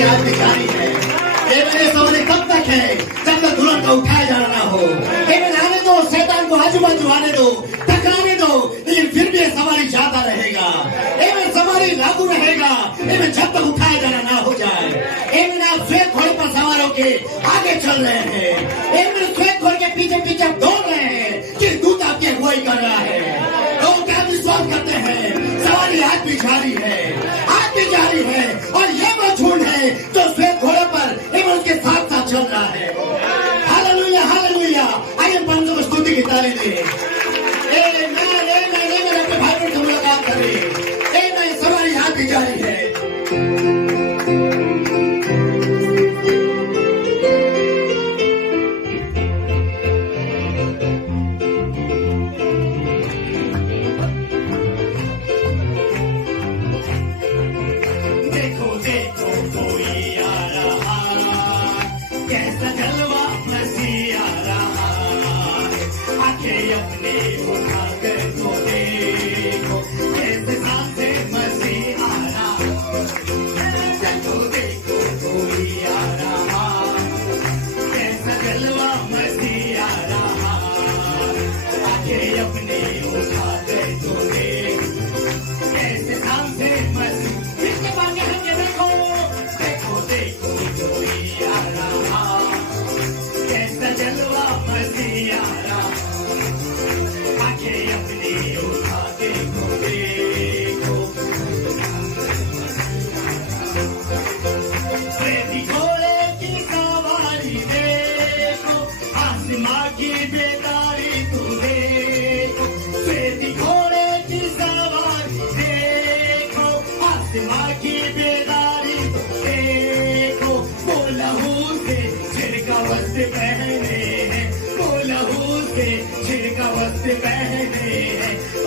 सवारी आज भी जारी है। ये मेरे सवारी कब तक है? जब तक दुल्हन का उठाया जाना ना हो। केवल आने दो, शैतान को आजू बाजू आने दो, टकराने दो, लेकिन फिर भी ये सवारी जाता रहेगा। ये सवारी लागू रहेगा जब तक उठाया जाना ना हो जाए। ये आप श्वेत घोड़े पर सवार होके आगे चल रहे हैं। ये श्वेत घोड़े के पीछे पीछे दौड़ रहे हैं कि दूत आपकी अगुवाई कर रहा है। लोग क्या विश्वास करते हैं? सवारी आज भी जारी है, आज भी जारी है। और ये वो झूठ है जो श्वेत घोड़े पर एवं उसके साथ साथ चल रहा है। Hallelujah, hallelujah. आइए पंचों को स्तुति की तारीफ दें। अपने भाइयों से मुलाकात करें। सवारी आज भी जारी है।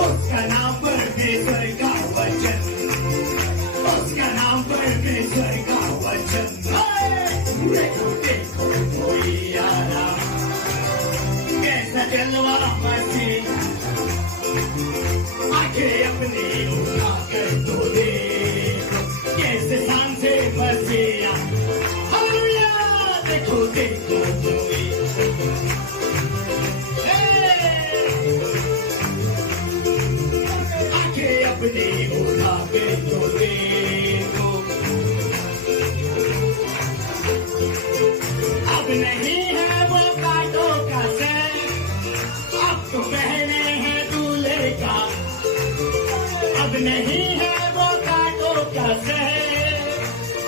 उसका नाम परमेश्वर का वचन, उसका नाम परमेश्वर का वचन। देखो देखो कोई आ रहा, कैसा जलवा मसीह, आंखें अपनी उठा कर तो देखो, कैसे शान से मसीह। हालेलुया, देखो देखो कोई अपने उठा के तो देखो। अब नहीं है वो कांटों का सर, अब तो पहने हैं दूल्हे का। अब नहीं है वो कांटों का सर,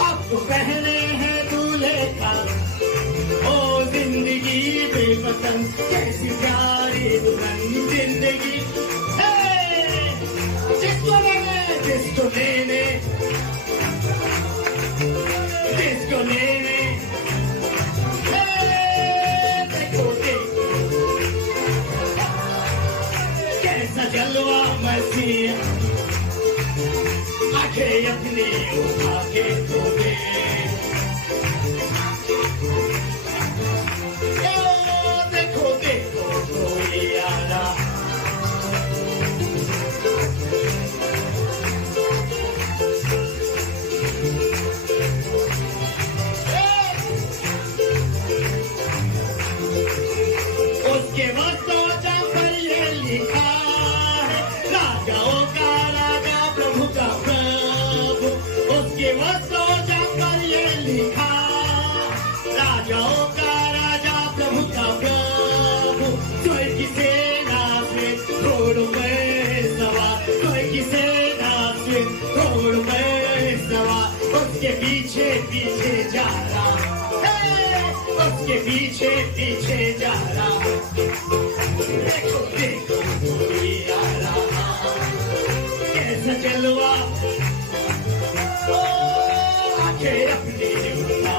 अब तो पहने हैं दूल्हे का। ओ जिंदगी बेवतन कैसी प्यारी दुल्हन जिंदगी, जिसको लेने देखो देखो कैसा जलवा मसीह, आंखें अपनी उठा के तो देखो देखो कोई आ रहा। उसके वस्त्रों पर ये लिखा है, राजाओं का राजा प्रभु का प्रभु। उसके वस्त्रों पर ये लिखा, राजाओं का राजा प्रभु का प्रभु। स्वर्ग की सेना से घोड़ों पर सवार, स्वर्ग की सेना से घोड़ों पर सवार। उसके पीछे पीछे जा रहा, उसके पीछे पीछे जा रहा। देखो देखो कोई आ रहा, कैसा जलवा, आंखें अपनी उठा,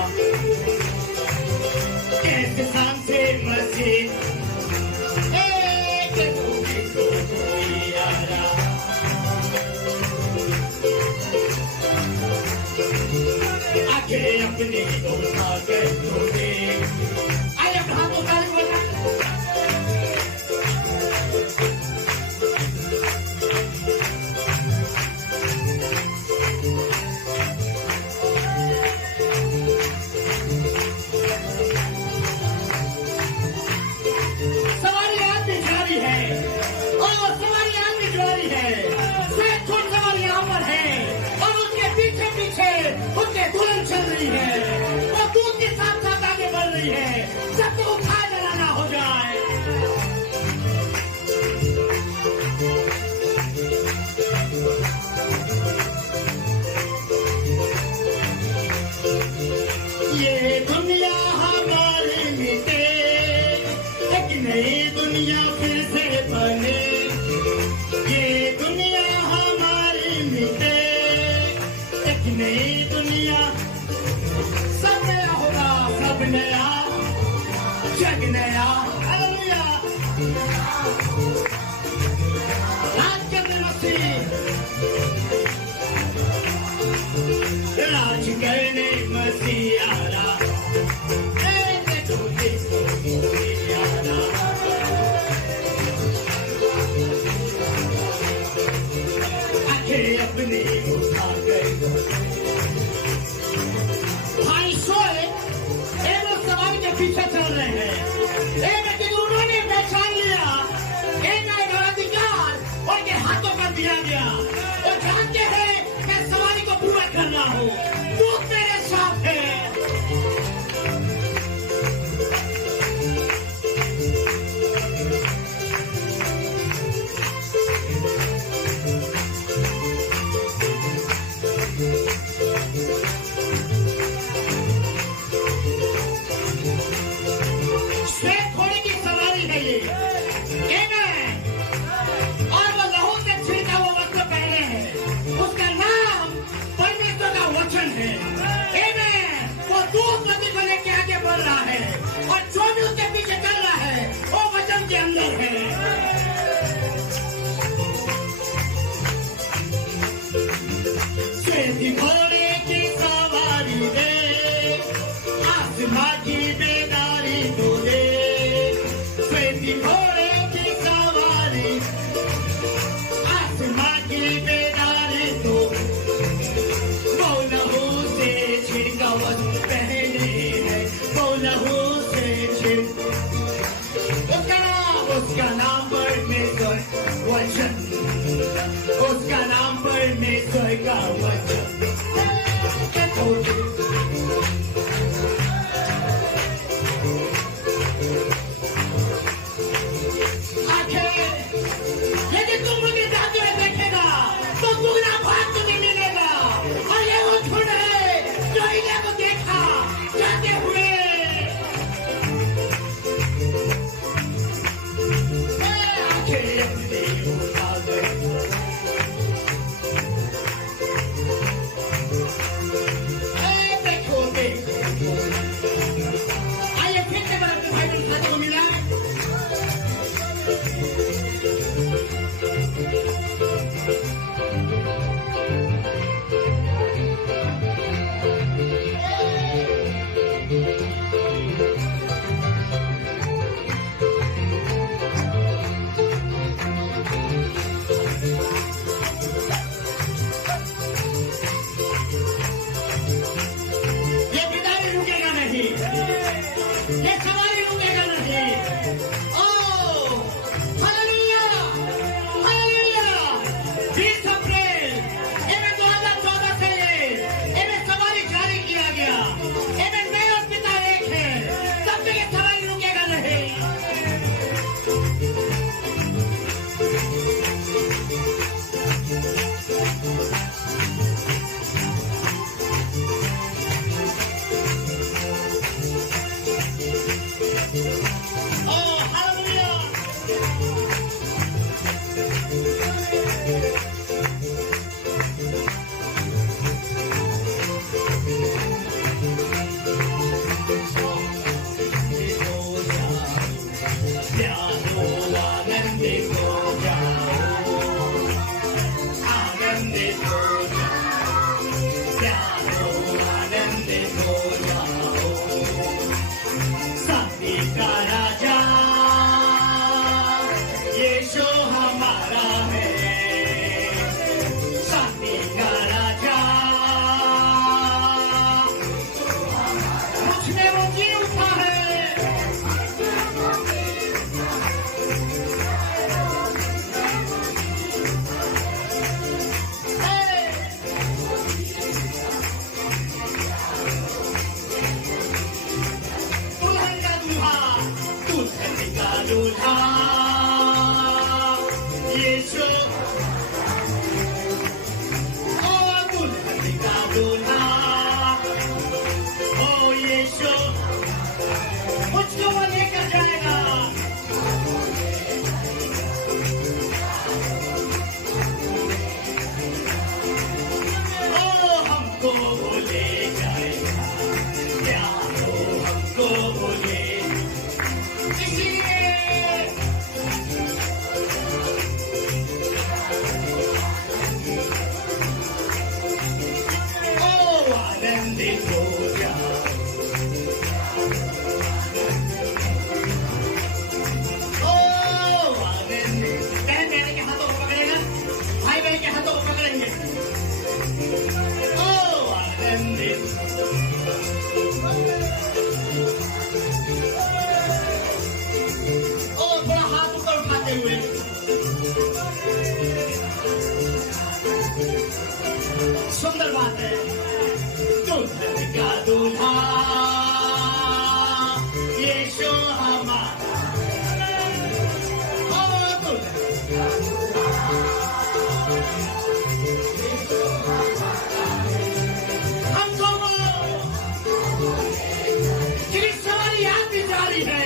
कैसे शान से मसीह। देखो देखो कोई आ रहा, आंखें अपनी उठा कर तो देख। आइए हाथों ताली बजा। राज करने मसीह, राज करने मसीह आना, अपने उठा गए भाई सोए लोग सवारी के पीछे चल रहे हैं, लेकिन उन्होंने पहचान लिया अधिकार उनके हाथों पर दिया गया और जानते हैं मैं सवारी को पूरा कर रहा हूँ, तू मेरे साथ है। श्वेत घोड़े की सवारी है ये, और वो लहू से छिड़का हुआ वस्त्र पहने हैं, उसका नाम परमेश्वर का वचन है। वो दूध नदी को लेके आगे बढ़ रहा है और जो भी उसके पीछे चल रहा है वो वचन के अंदर है। श्वेत घोड़े की सवारी दे, आसमां की बेदारी तो दे, श्वेत घोड़े की सवारी, आसमां की बेदारी तो, वो लहू से छिड़का वस्त्र पहने है, वो लहू से छिड़, उसका नाम परमेश्वर वचन, उसका नाम परमेश्वर का वचन। यदि तुम मुझे जाते हुए देखेगा तो दुगना भाग तुम्हें मिलेगा, और ये वो झुंड है जो इन्हें को देखा जाते हुए। आंखें अपनी उठा गए थोड़ा हाथ ऊपर उठाते हुए सुंदर बात है। दुल्हन का दूल्हा यीशु हमारा, हमको क्रिस्त हमारी याद भी जारी है।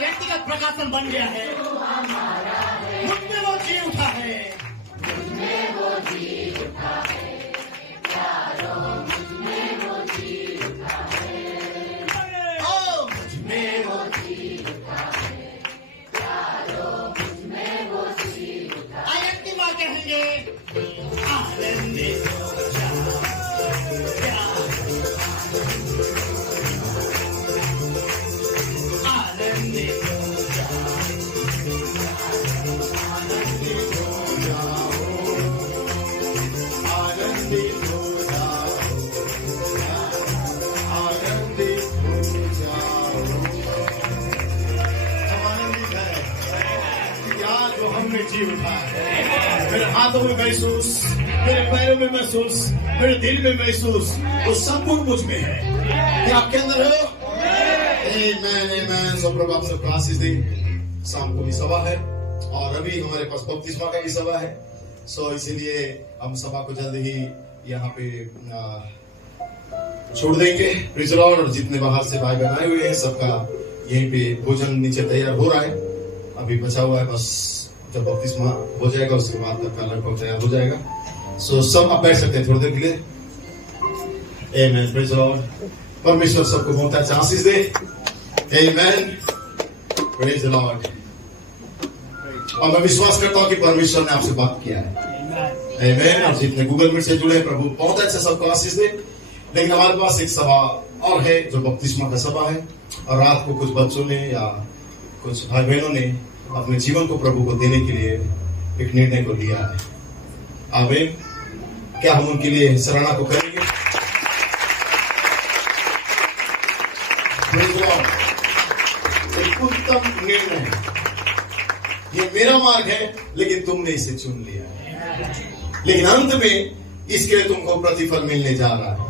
व्यक्तिगत प्रकाशन बन गया है। मुझमें वो जी उठा है, मुझमें वो जी उठा है, प्यारो मुझमें वो जी उठा है, ओ मुझमें वो जी उठा है, प्यारो मुझमें वो जी उठा है। आयत माँ कहेंगे आनंदित हो जाओ, आनंदित हो जाओ, आनंदित हो जाओ, आनंदित हो जाओ, आनंदित हो जाओ। हम आनंदित हैं कि आज जो हमने जी उठा है, मेरे हाथों में महसूस, मेरे पैरों में महसूस, मेरे दिल में महसूस, वो सब कुछ मुझ में है। क्या आपके अंदर हो? आमेन। सो प्रभु आप सबको आशीष दे। शाम को भी सभा है और अभी हमारे पास बपतिस्मा का भी सभा है। सो इसीलिए हम सभा को जल्द ही यहाँ पे छोड़ देंगे। Praise the Lord. और जितने बाहर से भाई बहन आए हुए हैं सबका यहीं पे भोजन नीचे तैयार हो रहा है, अभी बचा हुआ है। बस जब बपतिस्मा हो जाएगा उसके बाद तक का लगभग तैयार हो जाएगा। सो सब आप बैठ सकते हैं थोड़ी देर के लिए। आमेन। Praise the Lord. परमेश्वर सबको बहुत अच्छा आशीष दे। आमेन। Praise the Lord. और मैं विश्वास करता हूं कि परमेश्वर ने आपसे बात किया है। आमेन। और जितने गूगल मीट से जुड़े हैं प्रभु बहुत अच्छा सबको आशीष दे। लेकिन हमारे पास एक सभा और है जो बपतिस्मा का सभा है, और रात को कुछ बच्चों ने या कुछ भाई बहनों ने अपने जीवन को प्रभु को देने के लिए एक निर्णय को लिया है। आमीन। क्या हम उनके लिए सराहना को करेंगे? एक उत्तम निर्णय है। ये मेरा मार्ग है लेकिन तुमने इसे चुन लिया है, लेकिन अंत में इसके लिए तुमको प्रतिफल मिलने जा रहा है।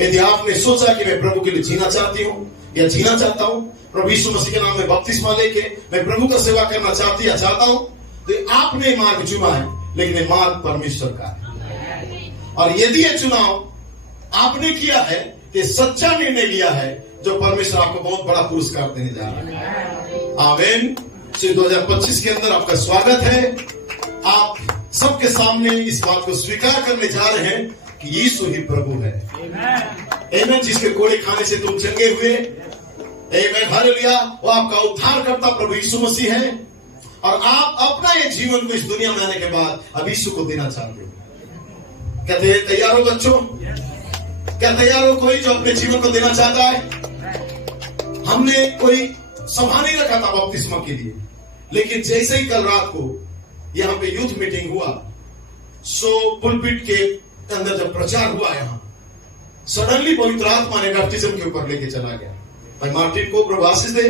यदि आपने सोचा कि मैं प्रभु के लिए जीना चाहती हूँ या जीना चाहता हूँ, प्रभु यीशु मसीह के नाम में बपतिस्मा लेके मैं प्रभु का सेवा करना चाहती या चाहता हूँ, तो आपने मार्ग चुना है, लेकिन ये मार्ग परमेश्वर का है। और यदि ये चुनाव आपने किया है कि सच्चा निर्णय लिया है, जो परमेश्वर आपको बहुत बड़ा पुरस्कार देने जा रहा है। आमीन। 2025 के अंदर आपका स्वागत है। आप सबके सामने इस बात को स्वीकार करने जा रहे हैं कि यीशु ही प्रभु है। आमीन। जिसके कोड़े खाने से तुम चंगे हुए, आमीन, हालेलुया, वो आपका उद्धार करता प्रभु यीशु मसीह है। और आप अपना ये जीवन को इस दुनिया में आने के बाद अब यीशु को देना चाहते हो। क्या तैयार हो बच्चों? क्या तैयार हो कोई जो अपने जीवन को देना चाहता है? हमने कोई संभाल नहीं रखा था बपतिस्मा के लिए। लेकिन जैसे ही कल रात को यहां पे यूथ मीटिंग हुआ, सो पुलपिट के अंदर जब प्रचार हुआ यहां, सडनली पवित्र आत्मा ने बैप्टिज्म के ऊपर लेके चला गया। भाई मार्टिन को प्रभु आशीष दे,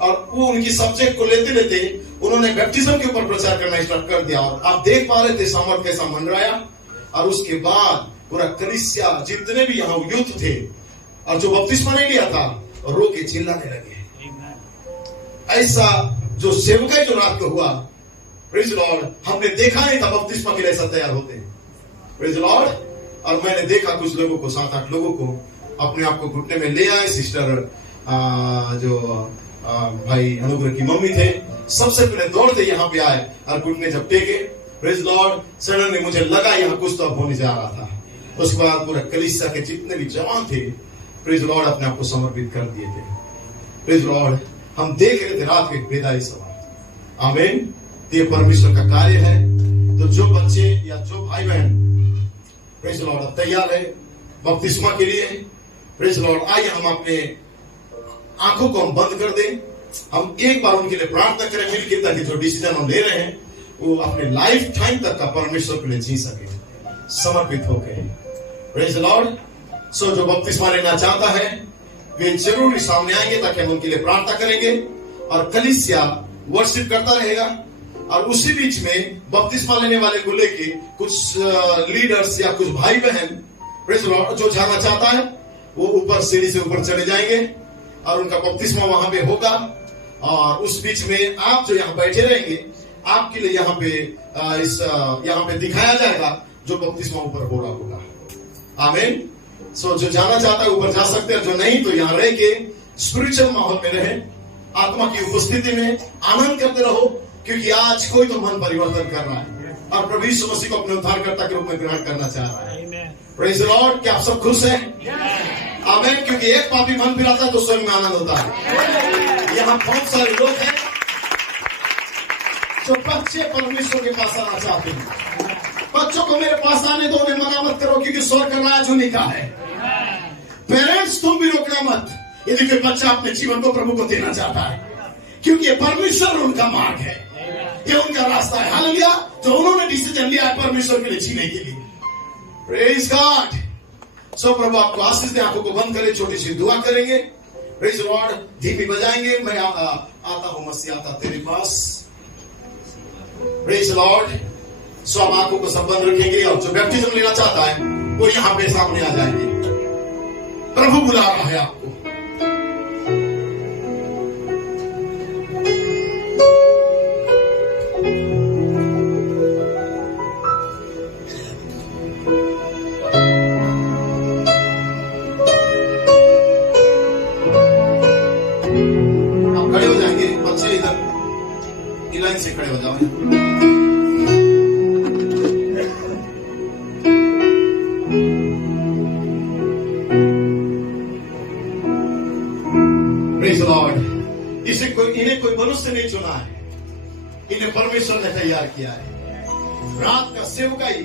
और वो उनकी सब्जेक्ट को लेते लेते उन्होंने बैप्टिज्म के ऊपर प्रचार करना स्टार्ट कर दिया। और आप देख पा रहे थे सामर्थ कैसा मंडराया। और उसके बाद पूरा कलीसिया, जितने भी यहाँ यूथ थे और जो बपतिस्मा नहीं लिया था, रो के चिल्लाने लगे। ऐसा जो सेवकाई जो रात को हुआ, प्रेज लॉर्ड, हमने देखा नहीं था बपतिस्मा के लिए ऐसा तैयार होते। Praise Lord. और मैंने देखा कुछ लोगों को, 7-8 लोगों को अपने आप को घुटने में ले आए। सिस्टर जो भाई अनुग्रह की मम्मी थे, सबसे पहले दौड़ते यहाँ पे आए और घुटने जब टेके। Praise Lord. सडनली मुझे लगा यहाँ कुछ तो होने जा रहा था। उसके बाद पूरा कलीसिया के जितने भी जवान थे, प्रेज लॉर्ड, अपने आप को समर्पित कर दिए थे। Praise Lord. हम देख रहे थे रात के बेदाई सवाल। आमीन। ये परमेश्वर का कार्य है। तो जो बच्चे या जो भाई बहन प्रेज लॉर्ड अब तैयार है बपतिस्मा के लिए, प्रेज लॉर्ड, आइए हम अपने आंखों को हम बंद कर दें। हम एक बार उनके लिए प्रार्थना करें मिलकर, ताकि जो डिसीजन हम ले रहे हैं वो अपने लाइफ टाइम तक का परमेश्वर के लिए जी सके, समर्पित होकर। Praise Lord. सो जो बपतिस्मा लेना चाहता है वे जरूर सामने आएंगे, ताकि हम उनके लिए प्रार्थना करेंगे और कलीसिया वर्शिप करता रहेगा। और उसी बीच में बपतिस्मा लेने वाले को लेके कुछ लीडर्स या कुछ भाई बहन, प्रेज लॉर्ड, जो जाना चाहता है वो ऊपर सीढ़ी से ऊपर चले जाएंगे और उनका बपतिस्मा वहां पे होगा। और उस बीच में आप जो यहाँ बैठे रहेंगे, आपके लिए यहाँ पे दिखाया जाएगा जो बपतिस्मा ऊपर हो रहा होगा। आमीन। सो जो जाना चाहता है ऊपर जा सकते हैं, जो नहीं तो यहाँ रह के स्पिरिचुअल माहौल में रहे, आत्मा की उपस्थिति में आनंद करते रहो, क्योंकि आज कोई तो मन परिवर्तन कर रहा है और प्रभु यीशु मसीह को अपने उद्धारकर्ता के रूप में ग्रहण करना चाह रहा है। Praise the Lord. क्या आप सब खुश हैं? आमीन। क्योंकि एक पापी मन फिराता है तो स्वयं में आनंद होता है। यहाँ बहुत सारे लोग हैं जो बच्चे परमेश्वर के पास आना चाहते हैं। बच्चों को मेरे पास आने दो, उन्हें मना मत करो, क्योंकि स्वर्ग का राज उन्हीं का है। पेरेंट्स, तुम भी रोकना मत यदि कोई बच्चा अपने जीवन को प्रभु को देना चाहता है, क्योंकि ये परमेश्वर उनका मार्ग है, ये उनका रास्ता है। हालेलुया। जो उन्होंने डिसीजन लिया है परमेश्वर के लिए जीने के लिए। Praise God. सो प्रभु आपको आशीष दे। आंखों को बंद करें, छोटी सी दुआ करेंगे। Praise Lord. धीमी बजाएंगे। मैं आता हूं मसीह, आता तेरे पास। Praise Lord. सो आप आंखों को सब बंद रखेंगे और जो बैप्टिज्म लेना चाहता है वो यहाँ पे सामने आ जाएंगे। प्रभु बुला रहा है आपको। से खड़े हो जाओ। Praise Lord. इन्हें कोई मनुष्य नहीं चुना है, इन्हें परमेश्वर ने तैयार किया है। रात का सेवकाई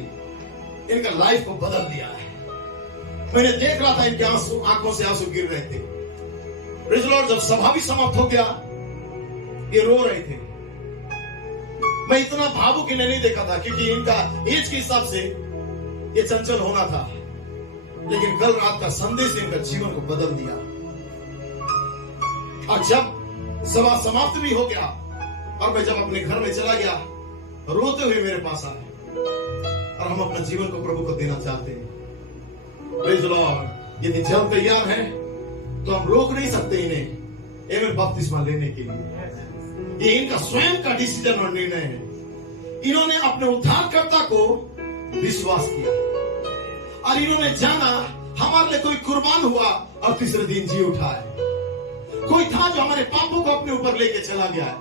इनका लाइफ को बदल दिया है। मैंने देख रहा था इनके आंसू, आंखों से आंसू गिर रहे थे। Praise Lord. जब सभा भी समाप्त हो गया, ये रो रहे थे। मैं इतना भावुक इन्हें नहीं देखा था, क्योंकि इनका एज के हिसाब से ये चंचल होना था। लेकिन कल रात का संदेश इनका जीवन को बदल दिया। और जब सभा समाप्त भी हो गया और मैं जब अपने घर में चला गया, रोते हुए मेरे पास आए और हम अपना जीवन को प्रभु को देना चाहते हैं। Praise Lord. यदि जब तैयार है तो हम रोक नहीं सकते इन्हें बपतिस्मा लेने के लिए। ये इनका स्वयं का डिसीजन और निर्णय है। इन्होंने अपने उद्धारकर्ता को विश्वास किया और इन्होंने जाना हमारे लिए कोई कुर्बान हुआ और तीसरे दिन जी उठा है। कोई था जो हमारे पापों को अपने ऊपर लेके चला गया है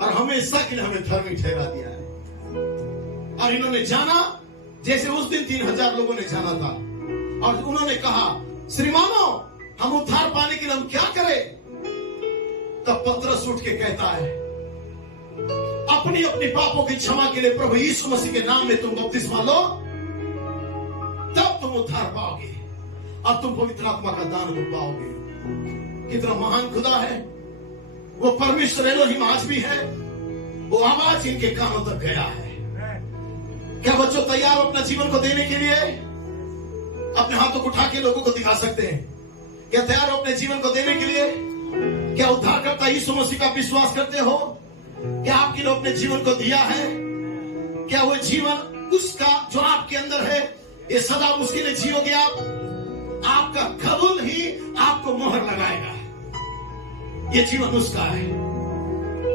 और हमेशा के लिए हमें धर्मी ठहरा दिया है। और इन्होंने जाना जैसे उस दिन 3000 लोगों ने जाना था और उन्होंने कहा, श्रीमानो हम उद्धार पाने के लिए हम क्या करें? तब पतरस उठ के कहता है, अपनी अपनी पापों की क्षमा के लिए प्रभु यीशु मसीह के नाम में तुम बपतिस्मा लो, तब तुम उद्धार पाओगे और तुम पवित्र आत्मा का दान पाओगे। कितना महान खुदा है। वो परमेश्वर एलोहिम आज भी है, वो आवाज इनके कानों तक गया है। क्या बच्चों तैयार हो अपना जीवन को देने के लिए? अपने हाथों को उठा के लोगों को दिखा सकते हैं। क्या तैयार हो अपने जीवन को देने के लिए? क्या उद्धारकर्ता यीशु मसीह का विश्वास करते हो? क्या आपके लिए अपने जीवन को दिया है? क्या वो जीवन उसका जो आपके अंदर है, ये सदा उसके लिए जियोगे आप? आपका कबूल ही आपको मोहर लगाएगा। ये जीवन उसका है।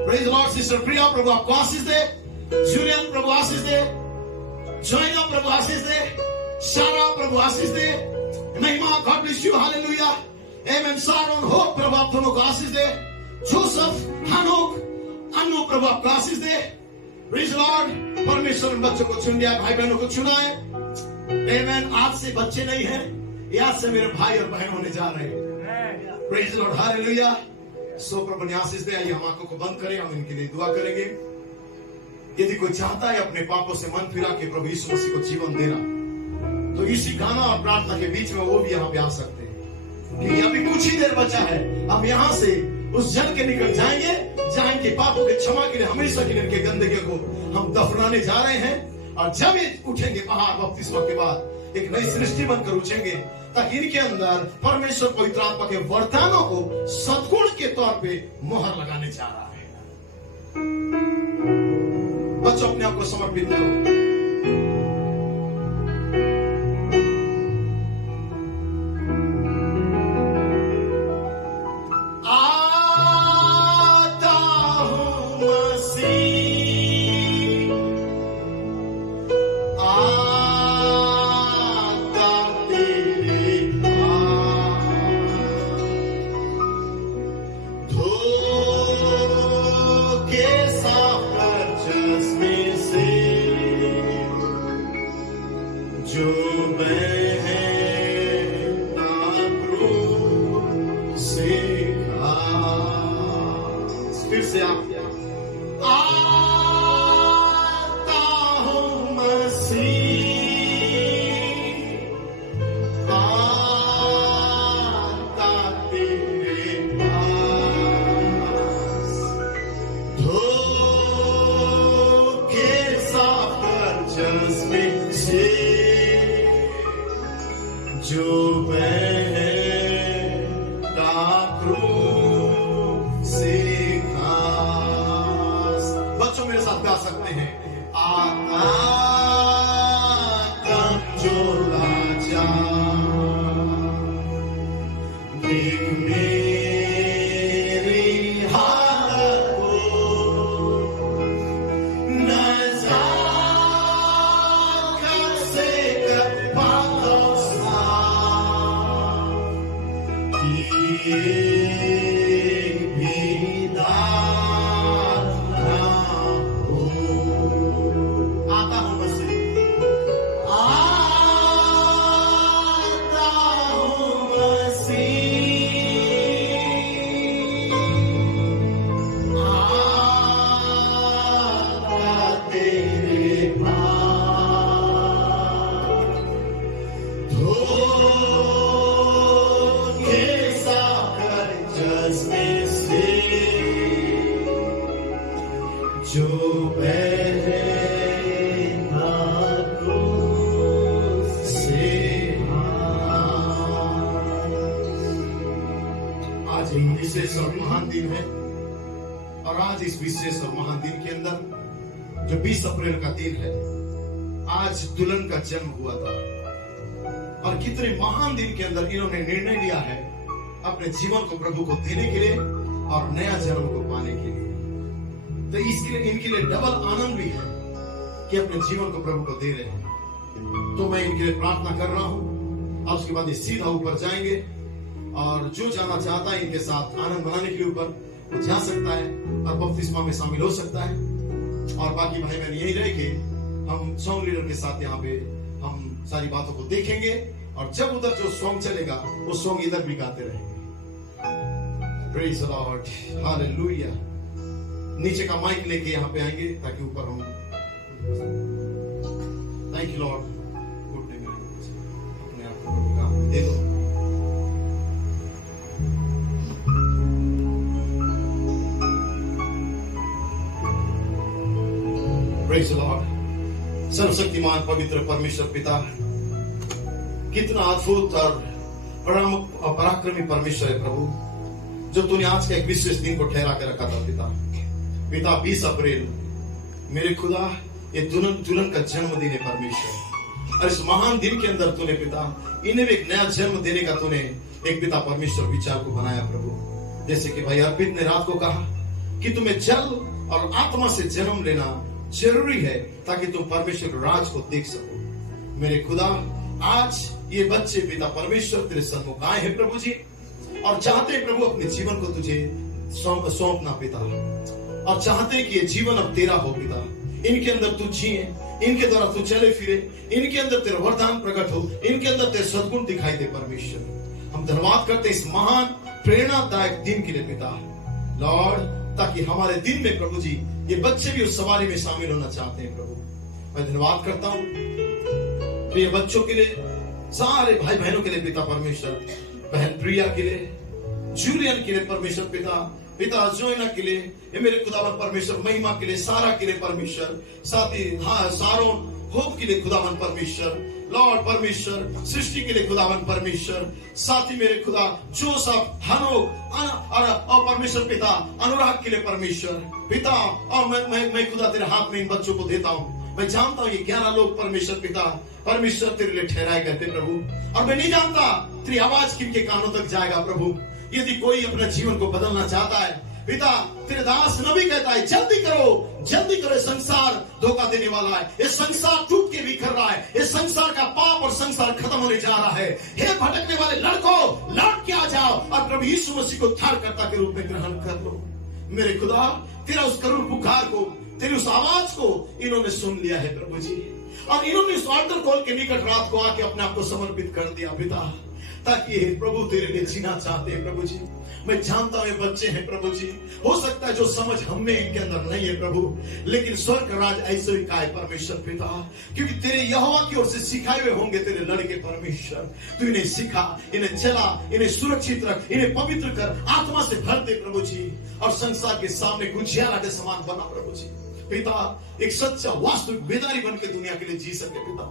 Praise Lord. सिस्टर प्रिया, प्रभु आपको आशीष दे। जूलियन, प्रभु आशीष दे। जोइना, प्रभु आशीष दे। सारा, प्रभु आशीष दे। महिमा, God bless you, hallelujah. Amen. Sharon, Hope, प्रभु आप दोनों को आशीष दे। जोसेफ, हनोक, अन्नू, प्रभु आपको आशीष दे। Praise Lord. परमेश्वर बच्चों को चुन लिया, भाई बहनों को चुना है। आमेन। आज से बच्चे नहीं हैं, आज से मेरे भाई और बहन होने जा रहे हैं। Praise Lord, hallelujah. सो प्रभु ने आशीष दे। आइए हम आंखों को बंद करें, हम इनके लिए दुआ करेंगे। यदि कोई चाहता है अपने पापों से मन फिरा के प्रभु यीशु मसीह को जीवन देना, तो इसी गाना और प्रार्थना के बीच में वो भी यहाँ पे आ सकते हैं। कि अभी कुछ ही देर बचा है, हम यहाँ से उस जल के निकल जाएंगे, जहां के पापों के क्षमा के लिए हमेशा के लिए इनके गंदगी को हम दफनाने जा रहे हैं। और जब ये उठेंगे बाहर बपतिस्मा के बाद, एक नई सृष्टि बनकर उठेंगे, ताकि इनके अंदर परमेश्वर पवित्र आत्मा के वरदानों को सद्गुण के तौर पे मोहर लगाने जा रहा है। बच्चों अपने आप को समर्पित करो। बच्चों मेरे साथ गा सकते हैं। विशेष और महान दिन है। और आज इस विशेष और महान दिन के अंदर जो 20 अप्रैल का दिन है, आज दुल्हन का जन्म हुआ था। और कितने महान दिन के अंदर इन्होंने निर्णय लिया है अपने जीवन को प्रभु को देने के लिए और नया जन्म को पाने के लिए। तो इसके लिए इनके लिए डबल आनंद भी है कि अपने जीवन को प्रभु को दे रहे हैं। तो मैं इनके लिए प्रार्थना कर रहा हूं और उसके बाद ये सीधा ऊपर जाएंगे और जो जाना चाहता है इनके साथ आनंद मनाने के लिए ऊपर वो जा सकता है और बपतिस्मा में शामिल हो सकता है। और बाकी भाई बहन यही रहे कि हम सॉन्ग लीडर के साथ यहाँ पे हम सारी बातों को देखेंगे और जब उधर जो सॉन्ग चलेगा वो सॉन्ग इधर भी गाते रहेंगे। Praise the Lord, hallelujah. नीचे का माइक लेके यहाँ पे आएंगे ताकि ऊपर हम थैंक यू लॉर्ड अपने आप को काम दे दो। Praise the Lord. सर्वशक्तिमान पवित्र परमेश्वर पिता, कितना अद्भुत और पराक्रमी परमेश्वर है प्रभु, जो तूने आज के एक विशेष दिन को ठहरा के रखा था पिता। पिता 20 अप्रैल मेरे खुदा ये दुल्हन का जन्मदिन है परमेश्वर, और इस महान दिन के अंदर तूने पिता इन्हें एक नया जन्म देने का तूने एक पिता परमेश्वर विचार को बनाया प्रभु। जैसे कि भाई अर्पित ने रात को कहा कि तुम्हें जल और आत्मा से जन्म लेना जरूरी है ताकि तुम परमेश्वर राज को देख सको। मेरे खुदा आज ये बच्चे पिता परमेश्वर तेरे सन्मुख आए हैं प्रभु जी, और चाहते हैं प्रभु अपने जीवन को तुझे सौंपना पिता, और चाहते हैं कि ये जीवन अब तेरा हो पिता। इनके अंदर तू जिए, इनके द्वारा तू चले फिरे, इनके अंदर तेरा वरदान प्रकट हो, इनके अंदर तेरे सद्गुण दिखाई दे परमेश्वर। हम धन्यवाद करते इस महान प्रेरणादायक दिन के लिए पिता लॉर्ड, ताकि हमारे दिन में प्रभु जी ये बच्चे भी उस सवारी में शामिल होना चाहते हैं प्रभु। मैं धन्यवाद करता हूँ प्रिय बच्चों के लिए, सारे भाई बहनों के लिए पिता परमेश्वर, बहन प्रिया के लिए, जूलियन के लिए परमेश्वर पिता, पिता जोइना के लिए, ये मेरे खुदावन परमेश्वर, महिमा के लिए, सारा के लिए परमेश्वर, साथ ही सारोन होप के लिए खुदावन परमेश्वर, लॉर्ड परमेश्वर, सृष्टि के लिए खुदावन परमेश्वर, साथ ही मेरे खुदा जोसफ, हनोक और परमेश्वर पिता अनुराग के लिए परमेश्वर पिता, और मैं खुदा तेरे हाथ में इन बच्चों को देता हूँ। मैं जानता हूँ ये 11 लोग परमेश्वर पिता परमेश्वर तेरे लिए ठहराए गए थे प्रभु, और मैं नहीं जानता तेरी आवाज किनके कानों तक जाएगा प्रभु। यदि कोई अपने जीवन को बदलना चाहता है पिता, तेरे दास नबी कहता है जल्दी करो, संसार धोखा देने वाला है, ये संसार टूट के बिखर रहा है, ये संसार का पाप और संसार खत्म होने जा रहा है। हे भटकने वाले लड़कों, लौट के आ जाओ और प्रभु यीशु मसीह को उद्धारकर्ता के रूप में ग्रहण कर लो। मेरे खुदा तेरा उस करुण पुकार को, तेरी उस आवाज को इन्होंने सुन लिया है प्रभु जी, और इन्होंने उस ऑल्टर कॉल के निकट रात को आके अपने आप को समर्पित कर दिया पिता, ताकि प्रभु तेरे लिए जीना चाहते हैं प्रभु जी। मैं जानता हूं ये बच्चे हैं प्रभु जी, हो सकता है जो समझ हमें इनके अंदर नहीं है प्रभु, लेकिन स्वर्ग राज ऐसे ही का है परमेश्वर पिता, क्योंकि तेरे यहोवा की ओर से सिखाए हुए होंगे तेरे लड़के परमेश्वर। तू इन्हें सिखा, इन्हें चला, इन्हें सुरक्षित रख, इन्हें पवित्र कर, आत्मा से भर दे प्रभु जी, और संसार के सामने गुजियारा के समान बना प्रभु जी पिता, एक सच्चा वास्तविक बेदारी बन के दुनिया के लिए जी सके पिता।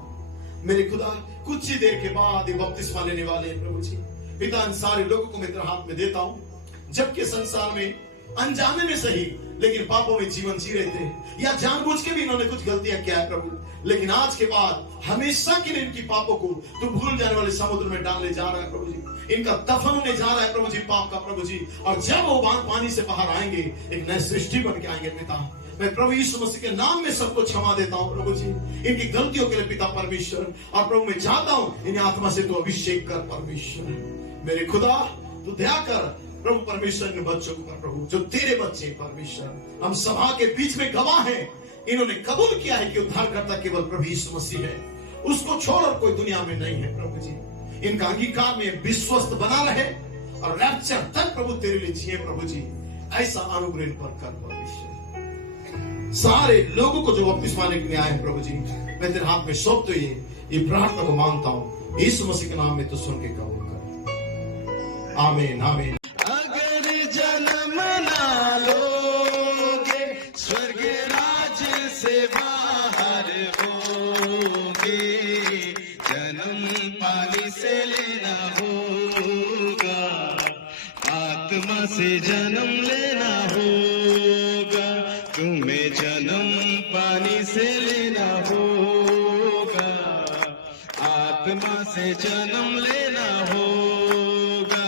मेरे खुदा कुछ ही देर के बाद ये बपतिस्मा लेने वाले हैं प्रभु जी पिता, इन सारे लोगों को मैं तेरे हाथ में देता हूं, जबकि संसार में अनजाने में सही लेकिन पापों में जीवन जी रहे थे, या जानबूझ के भी इन्होंने कुछ गलतियां किया है प्रभु, लेकिन आज के बाद हमेशा के लिए इनकी पापों को तू भूल जाने वाले समुद्र में डालने जा रहा है प्रभु जी, इनका दफन होने जा रहा है प्रभु जी पाप का प्रभु जी, और जब वो पानी से बाहर आएंगे एक नई सृष्टि बन के आएंगे पिता। मैं प्रभु यीशु मसीह के नाम में सबको क्षमा देता हूं प्रभु जी, इनकी गलतियों के लिए पिता परमेश्वर, और प्रभु मैं चाहता हूं इन्हें आत्मा से तू अभिषेक कर परमेश्वर। मेरे खुदा तू दया कर प्रभु परमेश्वर इन बच्चों को प्रभु, जो तेरे बच्चे परमेश्वर, हम सभा के बीच में गवाह हैं, इन्होंने कबूल किया है कि उद्धारकर्ता केवल प्रभु यीशु मसीह है, उसको छोड़कर कोई दुनिया में नहीं है प्रभु जी। इनका अंगीकार में विश्वस्त बना रहे और रैप्चर तक प्रभु तेरे लिए जिए प्रभु जी, ऐसा अनुग्रह पर कर परमेश्वर। सारे लोगों को जो बपतिस्मा लेने के लिए आए हैं प्रभु जी, मैं तेरे हाथ में सौंपते हुए ये प्रार्थना को मांगता हूं यीशु मसीह के नाम में, तो सुन के कबूल कर, आमीन आमीन। अगर जन्म ना लोगे स्वर्ग राज से बाहर होगे, जन्म पानी से लेना होगा, आत्मा से जन्म लेना होगा, तुम्हें जन्म पानी से लेना होगा, आत्मा से जन्म लेना होगा।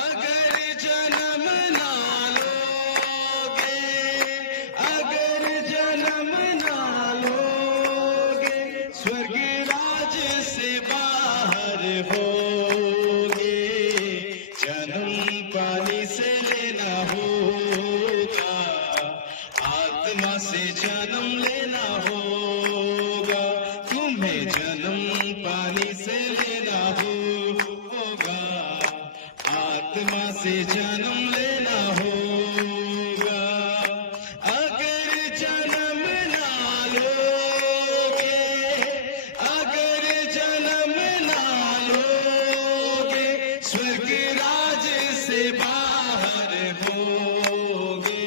अगर जन्म ना लोगे, अगर जन्म ना लोगे, स्वर्ग राज से बाहर होगे, जन्म पानी से लेना होगा, आत्मा से जन्म लेना होगा, तुम्हें जन्म पानी से लेना होगा, आत्मा से जन्म लेना होगा। अगर जन्म ना लोगे, अगर जन्म ना लोगे, स्वर्ग राज से बाहर होगे,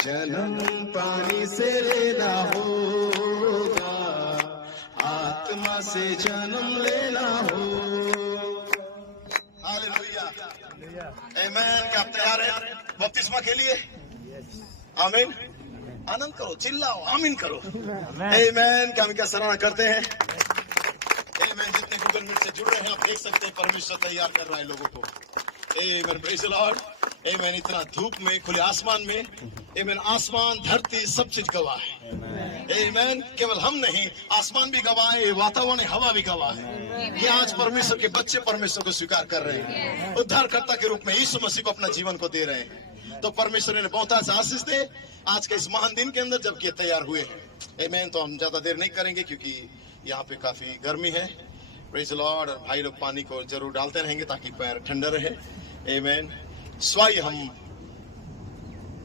जन्म पानी से लेना होगा, आत्मा से जन्म लेना हो। हालेलुया, आमीन। क्या आप तैयार हैं बपतिस्मा के लिए? आमीन। आनंद करो, चिल्लाओ, आमीन करो। आमीन। क्या हम क्या सराहना करते हैं? आमीन। जितने गूगल मीट से जुड़ रहे हैं आप देख सकते हैं परमेश्वर तैयार कर रहा है लोगों को। आमीन, प्रेज़ द लॉर्ड। आमीन। इतना धूप में, खुले आसमान में, आमीन, आसमान धरती सब चीज गवाह है। आमीन। केवल हम नहीं, आसमान भी गवाह है, वातावरण, हवा भी गवाह है कि आज परमेश्वर के बच्चे परमेश्वर को स्वीकार कर रहे हैं, उद्धारकर्ता के रूप में यीशु मसीह को अपना जीवन को दे रहे हैं। तो परमेश्वर ने बहुत आज आशीष दे आज के इस महान दिन के अंदर जबकि ये तैयार हुए हैं। आमीन। तो हम ज्यादा देर नहीं करेंगे क्योंकि यहाँ पे काफी गर्मी है। Praise the Lord. और भाई लोग पानी को जरूर डालते रहेंगे ताकि पैर ठंडा रहे। आमीन। स्वाई हम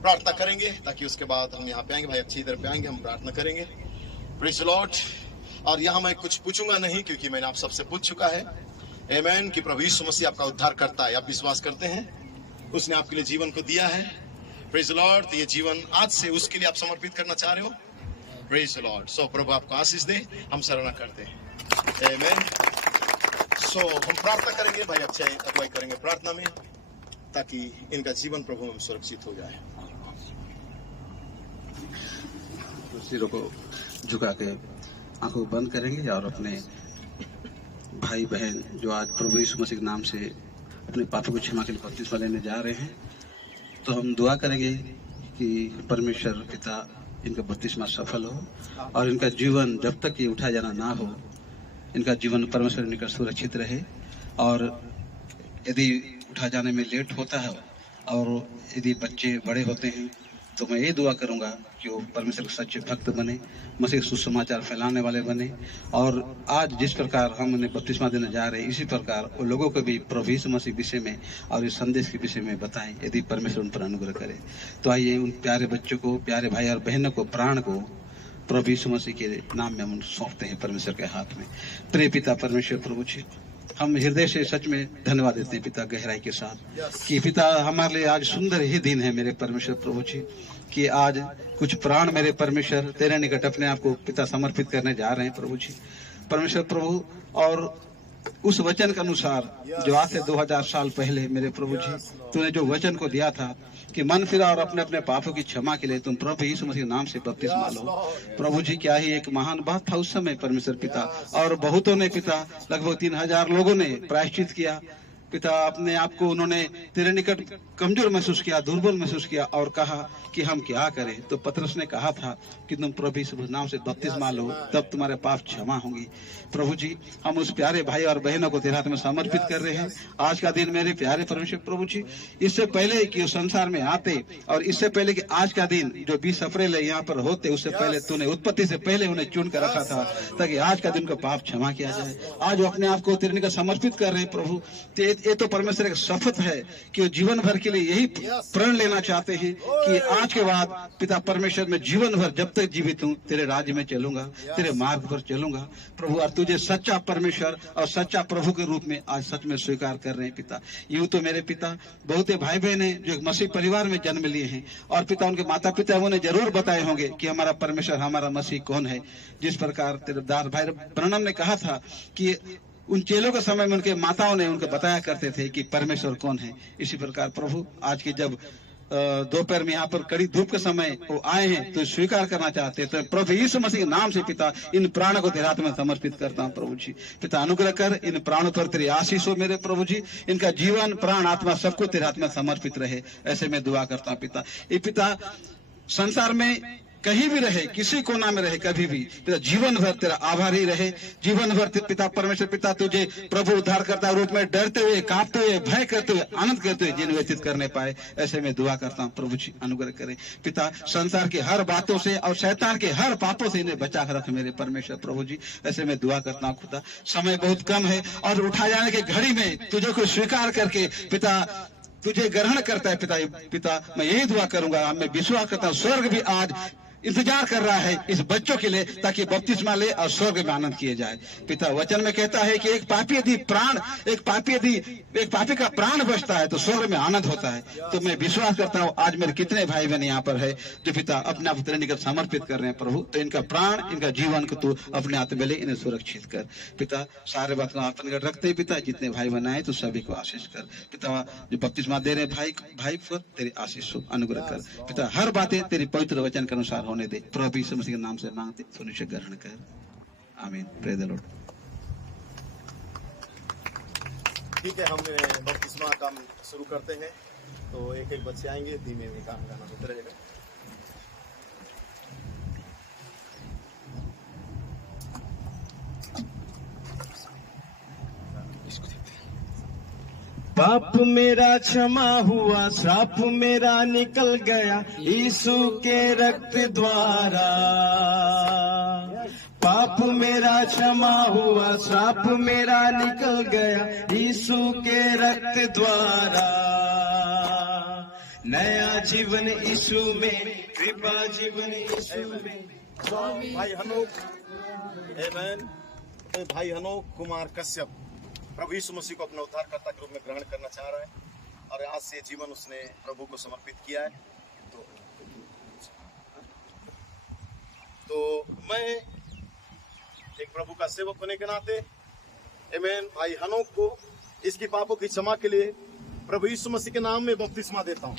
प्रार्थना करेंगे ताकि उसके बाद हम यहाँ पे आएंगे। भाई अच्छी इधर पे आएंगे, हम प्रार्थना करेंगे। Praise the Lord. और यहाँ मैं कुछ पूछूंगा नहीं क्योंकि मैंने आप सबसे पूछ चुका है। आमीन। कि प्रभु यीशु मसीह आपका उद्धार करता है, आप विश्वास करते हैं? उसने आपके लिए जीवन को दिया है। Praise the Lord. तो ये जीवन आज से उसके लिए आप समर्पित करना चाह रहे हो। Praise the Lord. सो प्रभु आपको आशीष दे, हम सराहना करते हैं। आमीन। सो हम प्रार्थना करेंगे, भाई अच्छे अगुवाई करेंगे प्रार्थना में ताकि इनका जीवन प्रभु में सुरक्षित हो जाए। सिरों को झुका के आंखों को बंद करेंगे और अपने भाई बहन जो आज प्रभु यीशु मसीह के नाम से अपने पापों को क्षमा के लिए बपतिस्मा लेने जा रहे हैं, तो हम दुआ करेंगे कि परमेश्वर पिता इनका बपतिस्मा सफल हो और इनका जीवन जब तक ये उठाया जाना ना हो, इनका जीवन परमेश्वर निकट सुरक्षित रहे। और यदि उठा जाने में लेट होता है और यदि बच्चे बड़े होते हैं तो मैं ये दुआ करूंगा कि वो परमेश्वर के सच्चे भक्त बने, मसीह सुसमाचार फैलाने वाले बने। और आज जिस प्रकार हम उन्हें बपतिस्मा देने जा रहे हैं इसी प्रकार वो लोगों को भी प्रभु यीशु मसीह के विषय में और इस संदेश के विषय में बताएं, यदि परमेश्वर उन पर अनुग्रह करे। तो आइए उन प्यारे बच्चों को, प्यारे भाई और बहनों को, प्राण को प्रभु यीशु मसीह के नाम में हम सौंपते हैं परमेश्वर के हाथ में। प्रिय पिता परमेश्वर प्रभु जी, हम हृदय से सच में धन्यवाद देते हैं पिता गहराई के साथ कि पिता हमारे लिए आज सुंदर ही दिन है मेरे परमेश्वर प्रभु जी, कि आज कुछ प्राण मेरे परमेश्वर तेरे निकट अपने आप को पिता समर्पित करने जा रहे हैं प्रभु जी। परमेश्वर प्रभु, और उस वचन के अनुसार जो आज से 2000 साल पहले मेरे प्रभु जी तूने जो वचन को दिया था कि मन फिरा और अपने अपने पापों की क्षमा के लिए तुम प्रभु यीशु मसीह नाम से बपतिस्मा लो। प्रभु जी क्या ही एक महान बात था उस समय परमेश्वर पिता, और बहुतों ने पिता, लगभग 3000 लोगों ने प्रायश्चित किया पिता। अपने आप को उन्होंने तेरे निकट कमजोर महसूस किया, दुर्बल महसूस किया और कहा कि हम क्या करें। तो पतरस ने कहा था कि तुम प्रभु यीशु नाम से बपतिस्मा लो, तब तुम्हारे पाप क्षमा होंगी। प्रभु जी, हम उस प्यारे भाई और बहनों को तेरे हाथ में समर्पित कर रहे हैं। आज का दिन मेरे प्यारे परमेश्वर प्रभु जी, इससे पहले कि वो संसार में आते और इससे पहले कि आज का दिन जो 20 अप्रैल यहाँ पर होते, उससे पहले तूने उत्पत्ति से पहले उन्हें चुन कर रखा था ताकि आज का दिन का पाप क्षमा किया जाए। आज वो अपने आप को तेरे निकट समर्पित कर रहे हैं प्रभु। ये तो परमेश्वर एक शपथ है कि वो जीवन भर के लिए यही प्रण लेना चाहते हैं कि आज के बाद पिता परमेश्वर में जीवन भर जब तक जीवित हूँ तेरे राज्य में चलूंगा, तेरे मार्ग पर चलूंगा प्रभु, और तुझे सच्चा परमेश्वर और सच्चा प्रभु के रूप में आज सच में स्वीकार कर रहे हैं पिता। यूं तो मेरे पिता बहुत भाई बहन है जो मसीह परिवार में जन्म लिए हैं और पिता उनके माता पिता उन्हें जरूर बताए होंगे कि हमारा परमेश्वर, हमारा मसीह कौन है। जिस प्रकार तेरे दास भाई ब्रनम ने कहा था कि उन चेलों के समय में उनके माताओं ने उनको बताया करते थे कि परमेश्वर कौन है, इसी प्रकार प्रभु आज के जब दोपहर में यहाँ पर कड़ी धूप के समय वो आए हैं तो स्वीकार करना चाहते हैं, तो प्रभु यीशु मसीह के नाम से पिता इन प्राणों को तेरे हाथ में समर्पित करता हूँ प्रभु जी। पिता अनुग्रह कर, इन प्राणों पर तेरी आशीष हो मेरे प्रभु जी, इनका जीवन प्राण आत्मा सबको तेरे हाथ में समर्पित रहे, ऐसे मैं दुआ करता हूँ पिता। ये पिता संसार में कहीं भी रहे, किसी कोना में रहे, कभी भी पिता जीवन भर तेरा आभारी रहे, जीवन भर पिता परमेश्वर पिता तुझे प्रभु उद्धार करता रूप में डरते हुए, कांपते हुए, भय करते हुए, आनंद करते हुए जीवन व्यतीत करने पाए, ऐसे में दुआ करता हूँ प्रभु जी। अनुग्रह करें पिता, संसार की हर बातों से और शैतान के हर पापों से इन्हें बचा कर रख मेरे परमेश्वर प्रभु जी, ऐसे में दुआ करता हूँ खुदा। समय बहुत कम है और उठा जाने की घड़ी में तुझे को स्वीकार करके पिता तुझे ग्रहण करता है पिता। मैं यही दुआ करूंगा, मैं विश्वास करता हूँ स्वर्ग भी आज इंतजार कर रहा है इस बच्चों के लिए, ताकि बपतिस्मा ले और स्वर्ग में आनंद किए जाए। पिता वचन में कहता है कि एक पापी का प्राण बचता है तो स्वर्ग में आनंद होता है। तो मैं विश्वास करता हूँ आज मेरे कितने भाई बहन यहाँ पर है जो पिता अपने आप तेरे निकट समर्पित कर रहे हैं प्रभु, तो इनका प्राण, इनका जीवन को तू अपने हाथ में ले, इन्हें सुरक्षित कर पिता। सारे बात को अपने निकट रखते हैं पिता, जितने भाई बनाए तो सभी को आशीष कर पिता। जो बपतिस्मा दे रहे भाई को तेरी आशीष अनुग्रह कर पिता। हर बातें तेरी पवित्र वचन के अनुसार होने दे। प्रभु यीशु मसीह के नाम से मांगते, सुनिश्चित ग्रहण कर, आमीन। Praise the Lord. ठीक है, हम बपतिस्मा काम शुरू करते हैं। तो एक एक बच्चे आएंगे, धीमे में काम गाना होता रहेगा। पाप मेरा क्षमा हुआ, श्राप मेरा निकल गया यीशु के रक्त द्वारा। पाप मेरा क्षमा हुआ, श्राप मेरा निकल गया यीशु के रक्त द्वारा। नया जीवन यीशु में, कृपा जीवन यीशु में। भाई हनोक, आमीन। भाई हनोक कुमार कश्यप प्रभु यीशु मसीह को अपना उद्धारकर्ता के रूप में ग्रहण करना चाह रहा है और आज से जीवन उसने प्रभु को समर्पित किया है। तो मैं एक प्रभु का सेवक होने के नाते आमीन भाई हनोक को इसकी पापों की क्षमा के लिए प्रभु यीशु मसीह के नाम में बपतिस्मा देता हूँ।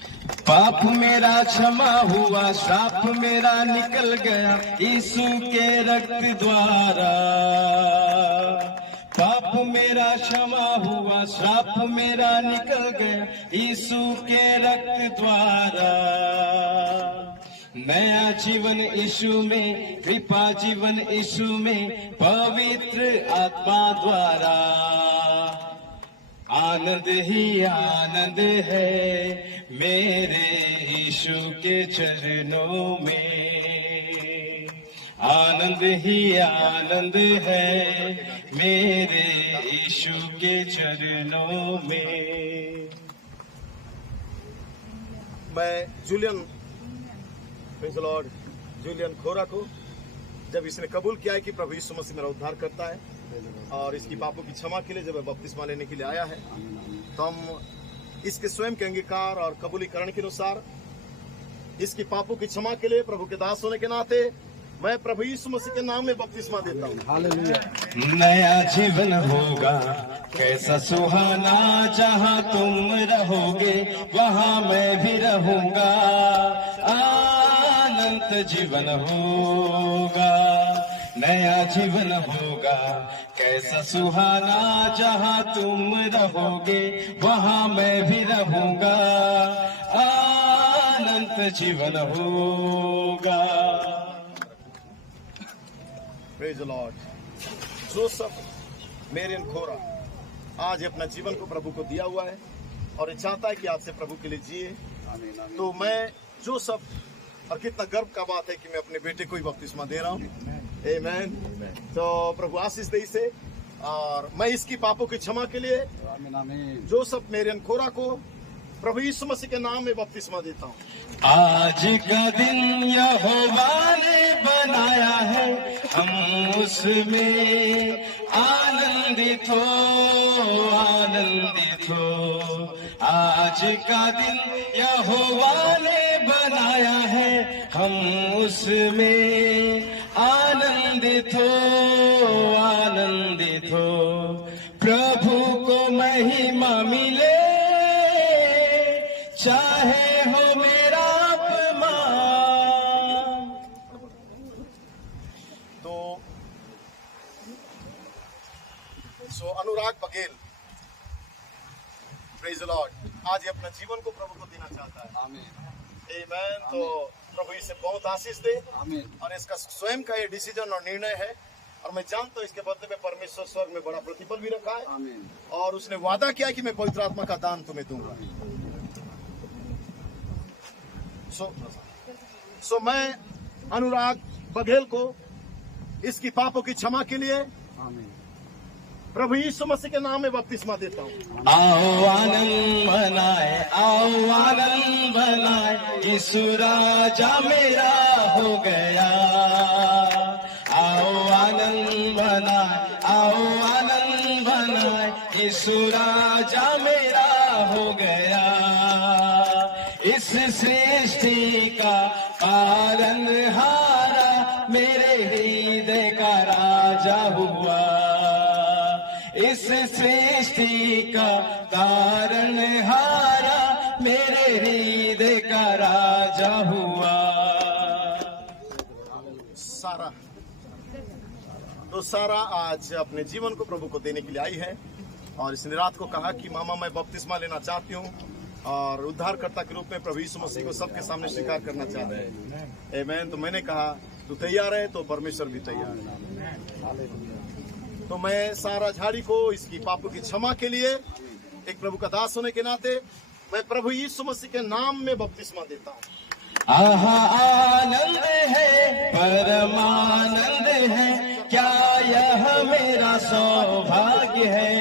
पाप मेरा क्षमा हुआ, श्राप मेरा निकल गया यीशु के रक्त द्वारा। पाप मेरा क्षमा हुआ, श्राप मेरा निकल गया यीशु के रक्त द्वारा। नया जीवन यीशु में, कृपा जीवन यीशु में, पवित्र आत्मा द्वारा। आनंद ही आनंद है मेरे यीशु के चरणों में। आनंद ही आनंद है मेरे यीशु के चरणों में। मैं Julian, praise the Lord, Julian Khora को जब इसने कबूल किया है कि प्रभु यीशु मसीह मेरा उद्धार करता है और इसकी पापों की क्षमा के लिए जब बपतिस्मा लेने के लिए आया है, तो हम इसके स्वयं के अंगीकार और कबूलीकरण के अनुसार इसकी पापों की क्षमा के लिए प्रभु के दास होने के नाते मैं प्रभु यीशु मसीह के नाम में बपतिस्मा देता हूँ। नया जीवन होगा कैसा सुहाना, जहाँ तुम रहोगे वहाँ मैं भी रहूंगा। अनंत जीवन होगा, नया जीवन होगा कैसा सुहाना, जहाँ तुम रहोगे वहाँ मैं भी रहूंगा। अनंत जीवन होगा। Praise the Lord. Joseph Marian Khora आज अपना जीवन को प्रभु को दिया हुआ है और ये चाहता है कि आज से प्रभु के लिए जिए। तो मैं जोसेफ, और कितना गर्व का बात है कि मैं अपने बेटे को ही बपतिस्मा दे रहा हूँ। आमीन। तो प्रभु आशीष दे इसे, और मैं इसकी पापों की क्षमा के लिए जोसेफ मेरियन खोरा को प्रभु यीशु मसीह के नाम में बपतिस्मा देता हूँ। आज का दिन यहोवा ने बनाया है, हम उसमें आनंदित हो, आनंदित हो। आज का दिन यहोवा ने बनाया है, हम उसमें आनंदित हो, आनंदित हो। प्रभु को महिमा मिले, चाहे हो मेरा अपमान। तो अनुराग बघेल, प्रेज़ द लॉर्ड, आज ये अपना जीवन को प्रभु को देना चाहता है। आमीन। तो प्रभु इसे बहुत आशीष दे, और इसका स्वयं का ये डिसीजन और निर्णय है, और मैं जानता हूँ इसके बदले में परमेश्वर स्वर्ग में बड़ा प्रतिफल भी रखा है, और उसने वादा किया कि मैं पवित्र आत्मा का दान तुम्हें दूंगा। सो मैं अनुराग बघेल को इसकी पापों की क्षमा के लिए प्रभु यीशु मसीह के नाम में बपतिस्मा देता हूँ। आओ आनंद मनाए, आओ आनंद मनाए, यीशु राजा मेरा हो गया। आओ आनंद मनाए, आओ आनंद मनाए, यीशु राजा मेरा हो गया। इस सृष्टि का पालनहारा मेरे हृदय का राजा हुआ। इस सृष्टि का तारनहारा मेरे हृदय का राजा हुआ। सारा तो सारा आज अपने जीवन को प्रभु को देने के लिए आई है और इसने रात को कहा कि मामा मैं बपतिस्मा लेना चाहती हूँ और उद्धारकर्ता के रूप में प्रभु यीशु मसीह को सबके सामने स्वीकार करना चाहते हैं। आमीन। तो मैंने कहा तू तैयार है तो परमेश्वर भी तैयार है। तो मैं सारा झाड़ी को इसकी पापों की क्षमा के लिए एक प्रभु का दास होने के नाते मैं प्रभु यीशु मसीह के नाम में बपतिस्मा देता हूँ। आहा आनंद है, परमानंद है, क्या यह मेरा सौभाग्य है।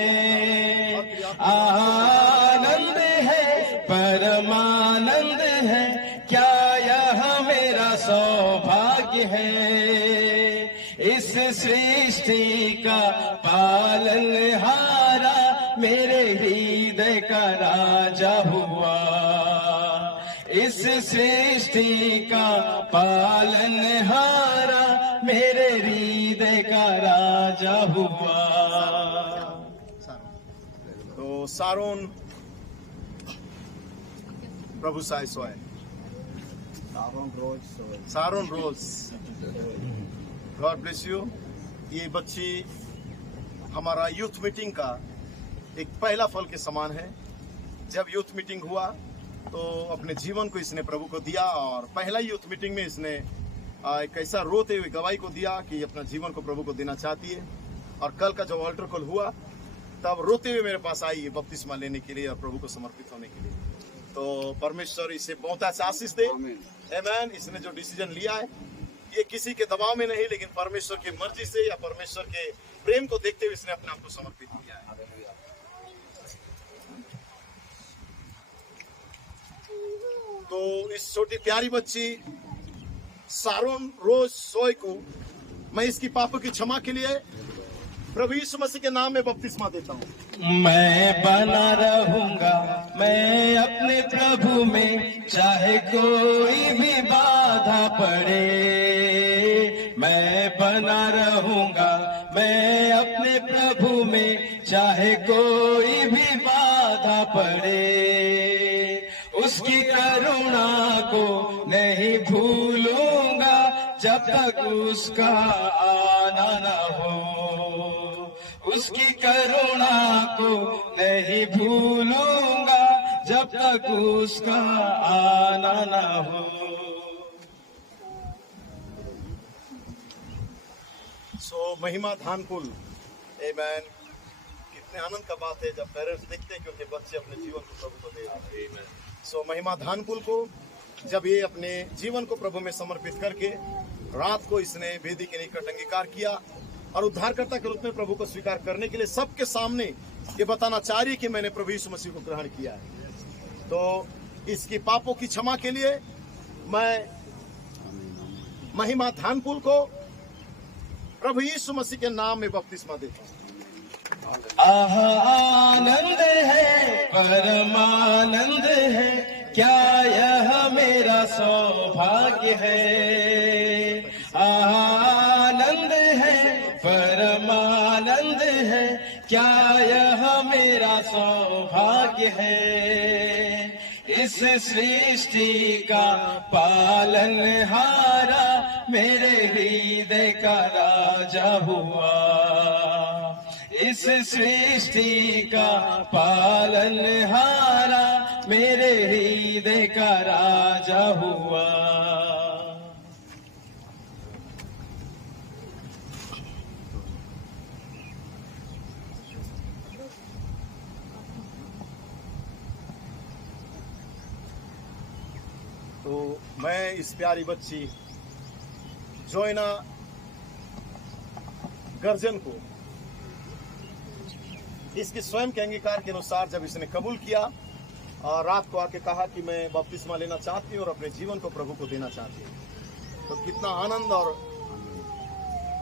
आनंद है, परमानंद है, क्या यह मेरा सौभाग्य है। इस सृष्टि का पालनहारा मेरे हृदय का राजा हुआ। इस सृष्टि का पालनहारा मेरे हृदय का राजा हुआ। तो सारोन प्रभु साय सोए, सारोन रोज गॉड ब्लेस यू। ये बच्ची हमारा यूथ मीटिंग का एक पहला फल के समान है। जब यूथ मीटिंग हुआ तो अपने जीवन को इसने प्रभु को दिया और पहला यूथ मीटिंग में इसने एक ऐसा रोते हुए गवाही को दिया कि अपना जीवन को प्रभु को देना चाहती है। और कल का जब ऑल्टर कॉल हुआ तब रोते हुए मेरे पास आई बपतिस्मा लेने के लिए और प्रभु को समर्पित होने के लिए। तो परमेश्वर इसे बहुत अच्छा आशीष दे। आमीन। इसने जो डिसीजन लिया है ये किसी के दबाव में नहीं लेकिन परमेश्वर की मर्जी से या परमेश्वर के प्रेम को देखते हुए इसने अपने आप को समर्पित किया है। तो इस छोटी प्यारी बच्ची सारोन रोज सोय को मैं इसकी पापों की क्षमा के लिए प्रभु यीशु मसीह के नाम में बपतिस्मा देता हूँ। मैं बना रहूंगा मैं अपने प्रभु में, चाहे कोई भी बाधा पड़े। मैं बना रहूंगा मैं अपने प्रभु में, चाहे कोई भी बाधा पड़े। उसकी करुणा को नहीं भूलूंगा जब तक उसका आना न हो। उसकी करुणा को नहीं भूलूंगा जब तक उसका आना न हो। सो महिमा धानपुल, आमीन। कितने आनंद का बात है जब पेरेंट्स देखते हैं कि उनके बच्चे अपने जीवन को प्रभु को दे रहे हैं। सो महिमा धानपुल को जब ये अपने जीवन को प्रभु में समर्पित करके रात को इसने वेदी के निकट अंगीकार किया और उद्धारकर्ता के रूप में प्रभु को स्वीकार करने के लिए सबके सामने ये बताना चाह रही कि मैंने प्रभु यीशु मसीह को ग्रहण किया है। तो इसकी पापों की क्षमा के लिए मैं महिमा धानपुल को प्रभु यीशु मसीह के नाम में बपतिस्मा देता हूँ। आनंद है, परमानंद है, क्या यह मेरा सौभाग्य है। आनंद है, परमानंद है, क्या यह मेरा सौभाग्य है। इस सृष्टि का पालनहारा मेरे हृदय का राजा हुआ। इस सृष्टि का पालनहारा मेरे हृदय का राजा हुआ। तो मैं इस प्यारी बच्ची जोइना गर्जन को इसके स्वयं के अंगीकार के अनुसार जब इसने कबूल किया और रात को आके कहा कि मैं बपतिस्मा लेना चाहती हूँ और अपने जीवन को प्रभु को देना चाहती हूँ, तो कितना आनंद और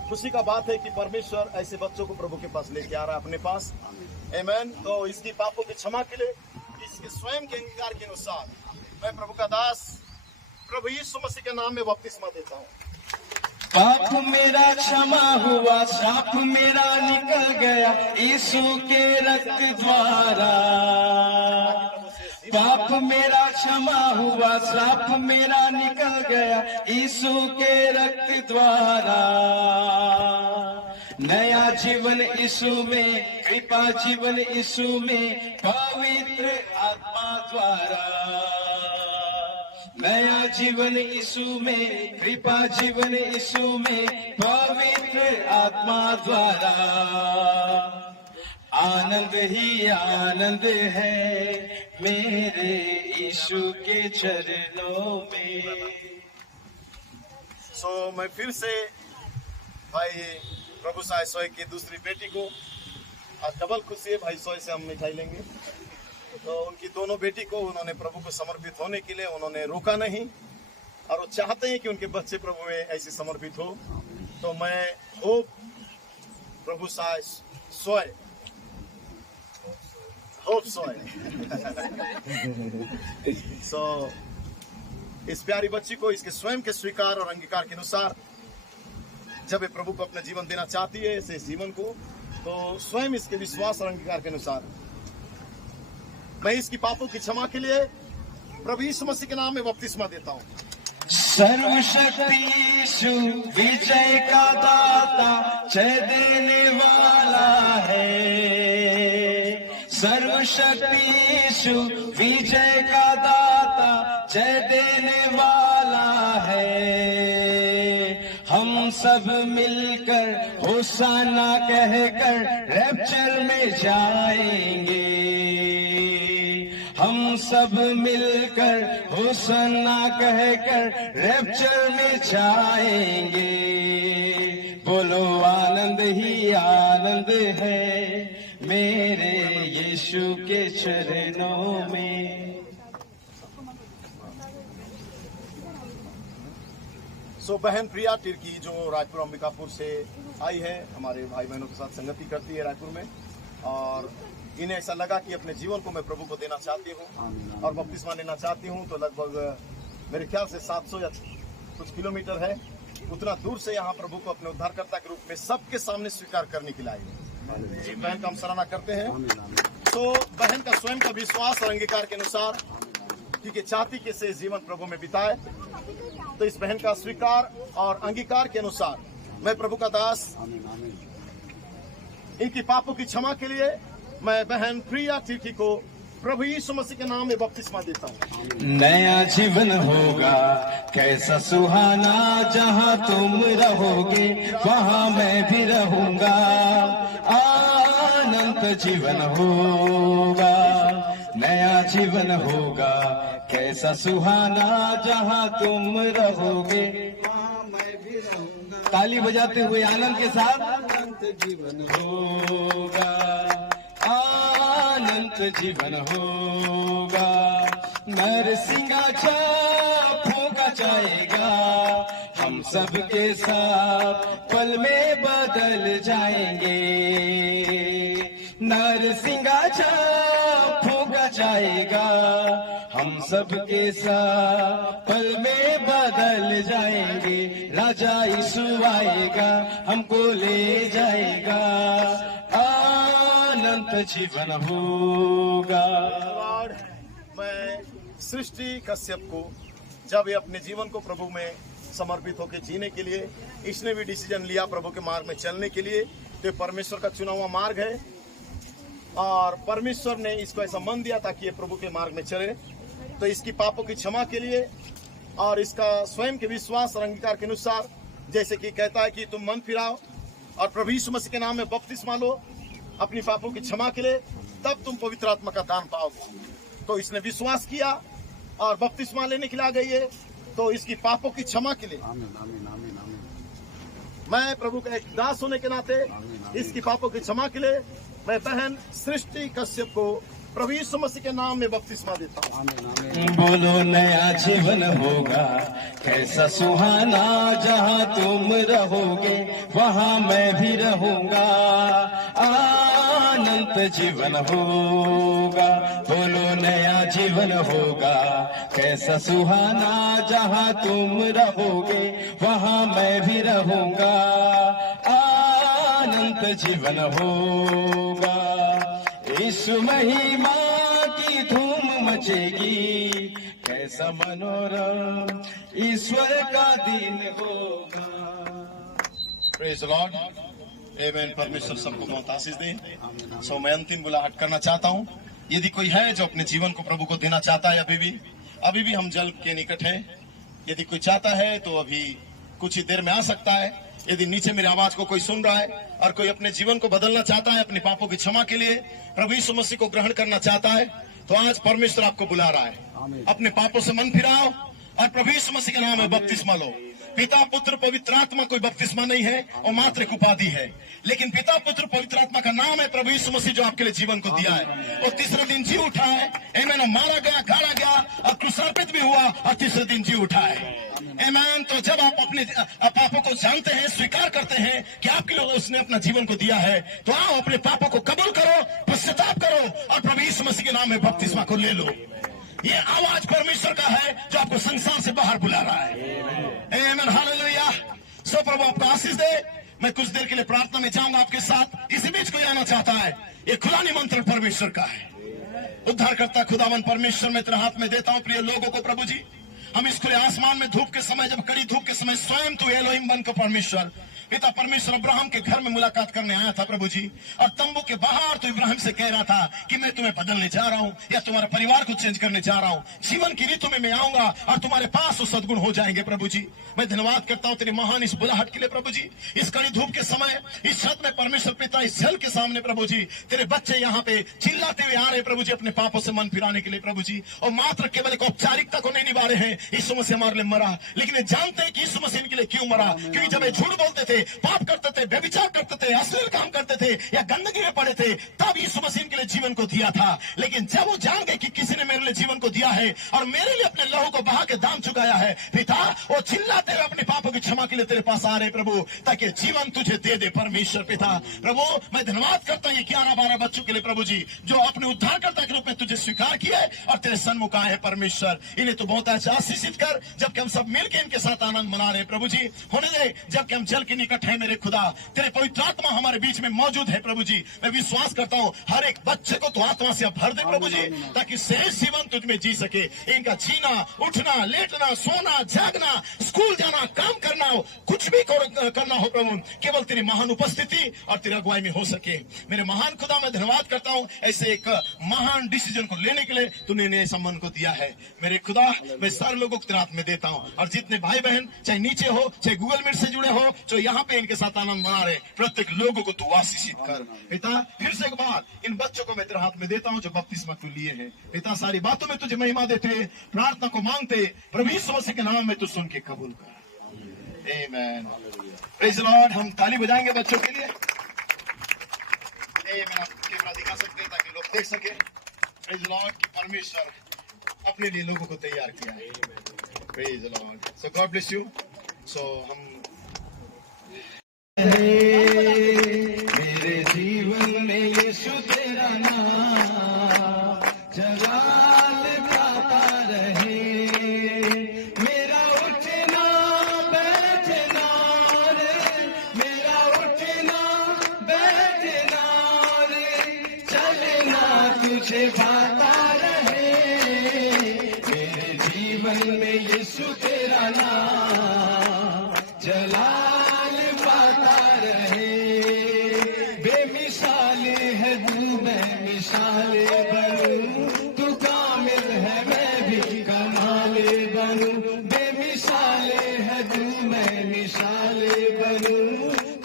खुशी का बात है कि परमेश्वर ऐसे बच्चों को प्रभु के पास लेके आ रहा है अपने पास। आमीन। तो इसकी पापों की क्षमा के लिए इसके स्वयं के अंगीकार के अनुसार मैं प्रभु का दास प्रभु यीशु मसीह के नाम में बपतिस्मा देता हूँ। पाप मेरा क्षमा हुआ, श्राप मेरा निकल गया यीशु के रक्त द्वारा। पाप मेरा क्षमा हुआ, श्राप मेरा निकल गया यीशु के रक्त द्वारा। नया जीवन यीशु में, कृपा जीवन यीशु में, पवित्र आत्मा द्वारा। नया जीवन यीशु में, कृपा जीवन यीशु में, पवित्र आत्मा द्वारा। आनंद ही आनंद है मेरे यीशु के चरणों में। मैं फिर से भाई प्रभु साय सोय की दूसरी बेटी को आज डबल खुशी है। भाई सोय से हम मिठाई लेंगे। तो उनकी दोनों बेटी को उन्होंने प्रभु को समर्पित होने के लिए उन्होंने रोका नहीं, और वो चाहते हैं कि उनके बच्चे प्रभु में ऐसे समर्पित हो। तो मैं होप प्रभु साय सोय इस प्यारी बच्ची को इसके स्वयं के स्वीकार और अंगीकार के अनुसार जब ये प्रभु को अपना जीवन देना चाहती है इस जीवन को, तो स्वयं इसके विश्वास और अंगीकार के अनुसार मैं इसकी पापों की क्षमा के लिए प्रभु यीशु मसीह के नाम में बपतिस्मा देता हूँ। सर्वशक्ति यीशु विजय का दाता, जय देने वाला है। सर्वशक्ति यीशु विजय का दाता, जय देने वाला है। हम सब मिलकर होशाना कहकर रैप्चर में जाएंगे। हम सब मिलकर होशाना कहकर रैप्चर में जाएंगे। बोलो आनंद ही आनंद है मेरे यीशु के चरणों में। बहन प्रिया तिर्की जो रायपुर अंबिकापुर से आई है, हमारे भाई बहनों के साथ संगति करती है रायपुर में, और इन्हें ऐसा लगा कि अपने जीवन को मैं प्रभु को देना चाहती हूँ और बपतिस्मा लेना चाहती हूँ। तो लगभग मेरे ख्याल से 700 या कुछ किलोमीटर है, उतना दूर से यहाँ प्रभु को अपने उद्धारकर्ता के रूप में सबके सामने स्वीकार करने के लिए आई है। बहन का हम सराहना करते हैं। तो बहन का स्वयं का विश्वास और अंगीकार के अनुसार ठीक है चाहती कि से जीवन प्रभु में बिताए, तो इस बहन का स्वीकार और अंगीकार के अनुसार मैं प्रभु का दास इनकी पापों की क्षमा के लिए मैं बहन प्रिया तिर्की को प्रभु यीशु मसीह के नाम में बपतिस्मा देता हूँ। नया जीवन होगा कैसा सुहाना, जहाँ तुम रहोगे वहाँ मैं भी रहूंगा। अनंत जीवन होगा, नया जीवन होगा कैसा सुहाना, जहाँ तुम रहोगे वहाँ मैं भी रहूंगा। ताली बजाते हुए आनंद के साथ अनंत जीवन होगा, अनंत जीवन होगा। नरसिंहाचा फूंका जाएगा, हम सबके साथ पल में बदल जाएंगे। नरसिंहाचा फूंका जाएगा, हम सबके साथ पल में बदल जाएंगे। राजा यीशु आएगा, हमको ले जाएगा, अनंत जीवन होगा। मैं सृष्टि कश्यप को जब ये अपने जीवन को प्रभु में समर्पित होकर जीने के लिए इसने भी डिसीजन लिया प्रभु के मार्ग में चलने के लिए, तो परमेश्वर का चुना हुआ मार्ग है और परमेश्वर ने इसको ऐसा मन दिया ताकि ये प्रभु के मार्ग में चले। तो इसकी पापों की क्षमा के लिए और इसका स्वयं के विश्वास और अंगीकार के अनुसार, जैसे कि कहता है कि तुम मन फिराओ और प्रभु यीशु मसीह के नाम में बपतिस्मा लो अपनी पापों की क्षमा के लिए, तब तुम पवित्र आत्मा का दान पाओगे। तो इसने विश्वास किया और बपतिस्मा लेने के लिए आ गई है। तो इसकी पापों की क्षमा के लिए मैं प्रभु का एक दास होने के नाते इसकी पापों की क्षमा के लिए मैं बहन सृष्टि कश्यप को प्रभु यीशु मसीह के नाम में बपतिस्मा देता हूँ। बोलो नया जीवन होगा कैसा सुहाना, जहाँ तुम रहोगे वहाँ मैं भी रहूंगा, अनंत जीवन होगा। बोलो नया जीवन होगा कैसा सुहाना, जहाँ तुम रहोगे वहाँ मैं भी रहूंगा, अनंत जीवन होगा। यीशु महिमा की धूम मचेगी, कैसा मनोरम ईश्वर का दिन होगा। प्रेज द लॉर्ड, आमेन। परमेश्वर सबको बहुत आशीष दे। सो मैं अंतिम बुलाहट करना चाहता हूँ। यदि कोई है जो अपने जीवन को प्रभु को देना चाहता है, अभी भी हम जल के निकट हैं। यदि कोई चाहता है तो अभी कुछ ही देर में आ सकता है। यदि नीचे मेरी आवाज को कोई सुन रहा है और कोई अपने जीवन को बदलना चाहता है, अपने पापों की क्षमा के लिए प्रभु यीशु मसीह को ग्रहण करना चाहता है, तो आज परमेश्वर आपको बुला रहा है। अपने पापों से मन फिराओ और प्रभु यीशु मसीह के नाम में बपतिस्मा लो। पिता पुत्र पवित्र आत्मा कोई बपतिस्मा नहीं है और मात्र एक उपाधि है, लेकिन पिता पुत्र पवित्र आत्मा का नाम है प्रभु यीशु मसीह, जो आपके लिए जीवन को दिया है। और तीसरे दिन जी उठा है, आमेन। मारा गया, गाड़ा गया और क्रूसार्पित भी हुआ और तीसरे दिन जी उठा है, आमेन। तो जब आप अपने पापों को जानते हैं, स्वीकार करते हैं कि आपके लिए उसने अपना जीवन को दिया है, तो आओ अपने पापों को कबूल करो, पश्चाताप करो और प्रभु यीशु मसीह के नाम में बपतिस्मा को ले लो। ये आवाज परमेश्वर का है जो आपको संसार से बाहर बुला रहा है, आमेन, हालेलुया। सो प्रभु आपको आशीष दे। मैं कुछ देर के लिए प्रार्थना में जाऊंगा आपके साथ। इसी बीच कोई आना चाहता है, ये खुला निमंत्रण परमेश्वर का है। उद्धारकर्ता खुदावन परमेश्वर में तेरे हाथ में देता हूं प्रिय लोगों को। प्रभु जी, हम इस खुले आसमान में धूप के समय, जब कड़ी धूप के समय स्वयं तू एलोहिम बनकर परमेश्वर पिता परमेश्वर अब्राहम के घर में मुलाकात करने आया था प्रभु जी, और तंबू के बाहर तो इब्राहिम से कह रहा था कि मैं तुम्हें बदलने जा रहा हूं या तुम्हारे परिवार को चेंज करने जा रहा हूं। जीवन की ऋतु में मैं आऊंगा और तुम्हारे पास वो सद्गुण हो जाएंगे। प्रभु जी, मैं धन्यवाद करता हूं तेरी महान इस बुलाहट के लिए प्रभु जी। इस कड़ी धूप के समय इस छत में परमेश्वर पिता, इस जल के सामने प्रभु जी, तेरे बच्चे यहाँ पे चिल्लाते हुए आ रहे प्रभु जी, अपने पापों से मन फिराने के लिए प्रभु जी। और मात्र केवल एक औपचारिकता को नहीं निभा रहे हैं। यीशु मसीह हमारे लिए मरा, लेकिन ये जानते हैं कि यीशु मसीह इनके लिए क्यों मरा, क्योंकि जब ये झूठ बोलते थे, पाप करते थे, व्यभिचार करते थे, अश्लील काम करते थे या गंदगी में पड़े थे, तब यीशु मसीह इनके लिए जीवन को दिया था। लेकिन जब वो जान गए कि किसी ने मेरे लिए जीवन को दिया है और मेरे लिए अपने लहू को बहा के दाम चुकाया है, पिता वो चिल्लाते हुए अपने पापों की क्षमा के लिए तेरे पास आ रहे प्रभु, ताकि जीवन तुझे दे दे परमेश्वर पिता। प्रभु मैं धन्यवाद करता हूँ ये 11-12 बच्चों के लिए प्रभु जी, जो अपने उद्धारकर्ता के रूप में तुझे स्वीकार किया है और तेरे सन्मुख आए हैं परमेश्वर। इन्हें तो बहुत अच्छा आशीषित कर, जबकि हम सब मिलकर इनके साथ आनंद मना रहे हैं प्रभु जी। होने दे जबकि हम जल के निकट है मेरे खुदा, तेरे पवित्र आत्मा हमारे बीच में मौजूद है प्रभु जी। मैं विश्वास करता हूँ हर एक बच्चे को तो आत्मा से भर दे प्रभु जी, ताकि शेष जीवन तुझ में जी सके। इनका जीना, उठना, लेटना, सोना, जागना, स्कूल जाना, काम करना, कुछ भी करना हो प्रभु, केवल तेरी महान उपस्थिति और तेरी अगुवाई में हो सके। मेरे महान खुदा मैं धन्यवाद करता हूँ ऐसे एक महान डिसीजन को लेने के लिए तूने नए संबंध को दिया है। मेरे खुदा मैं सारे लोगों को तेरे हाथ में देता हूँ, और जितने भाई बहन चाहे नीचे हो, चाहे गूगल मीट से जुड़े हो, जो यहाँ पे इनके साथ आनंद मना रहे, प्रत्येक लोगों को तू आशीषित कर पिता। फिर से एक बार इन बच्चों को मैं तेरे हाथ में देता हूँ जो बपतिस्मा तू लिए हैं पिता। सारी बातों में तुझे महिमा देते, प्रार्थना को मांगते प्रभु यीशु मसीह के नाम में तू सुन के कबूल कर, आमीन। Praise the Lord. हम ताली बजाएंगे बच्चों के लिए। आमीन। आप कैमरा दिखा सकते हैं ताकि लोग देख सके। प्रेज़ द लॉर्ड कि परमेश्वर अपने लिए लोगों को तैयार किया है। Praise the Lord. So God bless you. So हम मेरे जीवन में यीशु तेरा नाम जलाल गाता रहे, मेरा उठना बैठना रे, मेरा उठना बैठना रे, चलना तुझे भाता रहे। मेरे जीवन में यीशु तेरा नाम जलाल पाता रहे, बेमिसाल है तू मैं मिसाल बनूं, तू कामिल है मैं भी कमाल बनूं, बेमिसाल है तू मैं मिसाल बनूं,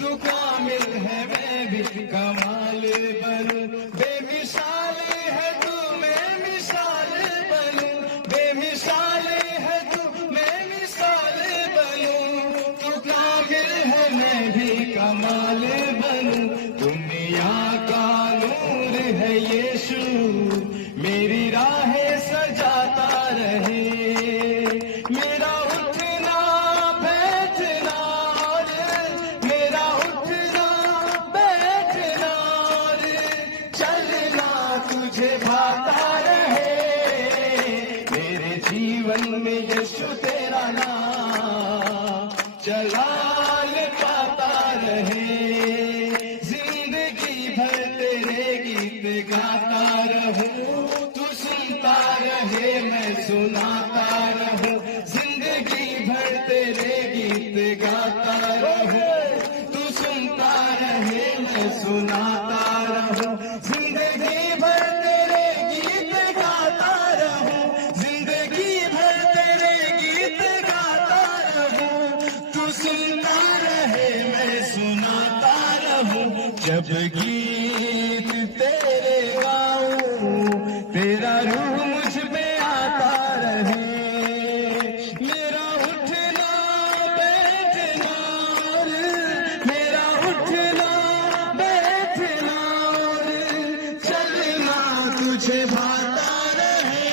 तू कामिल है मैं भी कमाल बनूं, बेमिसाल है तू मैं मिसाल बनूं, बेमिसाल है तू मैं मिसाल बनूं, तू कामिल है मैं भी कमाल बनूं, दुनिया का नूर है यीशु, जलाल पाता रहे, जिंदगी भर तेरे गीत गाता रहूं, तू सुनता रहे मैं सुनाता रहूं, जिंदगी भर तेरे गीत गाता रहूं, तू सुनता रहे मैं सुनाता रहूं, जिंदगी भर तेरे गीत गाता रहूं, जिंदगी भर तेरे गीत गाता रहूं, तू सुनता रहे मैं सुनाता रहूं, जब गीत तेरे गाऊं तेरा रूह मुझ में आता रहे, मेरा उठना बैठना और मेरा उठना बैठना और चलना तुझे भाता रहे,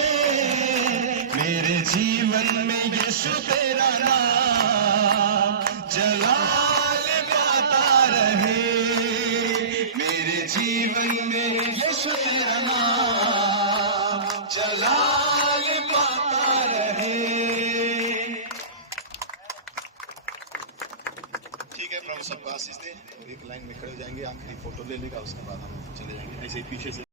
मेरे जीवन में यीशु तेरा नाम जलाल पाता रहे, मेरे जीवन में यीशु तेरा नाम जलाल पाता रहे। ठीक है, प्रभु सबको आशीष दे। और एक लाइन में खड़े हो जाएंगे, आखिरी फोटो ले लेगा, उसके बाद हम चले जाएंगे ऐसे ही पीछे से।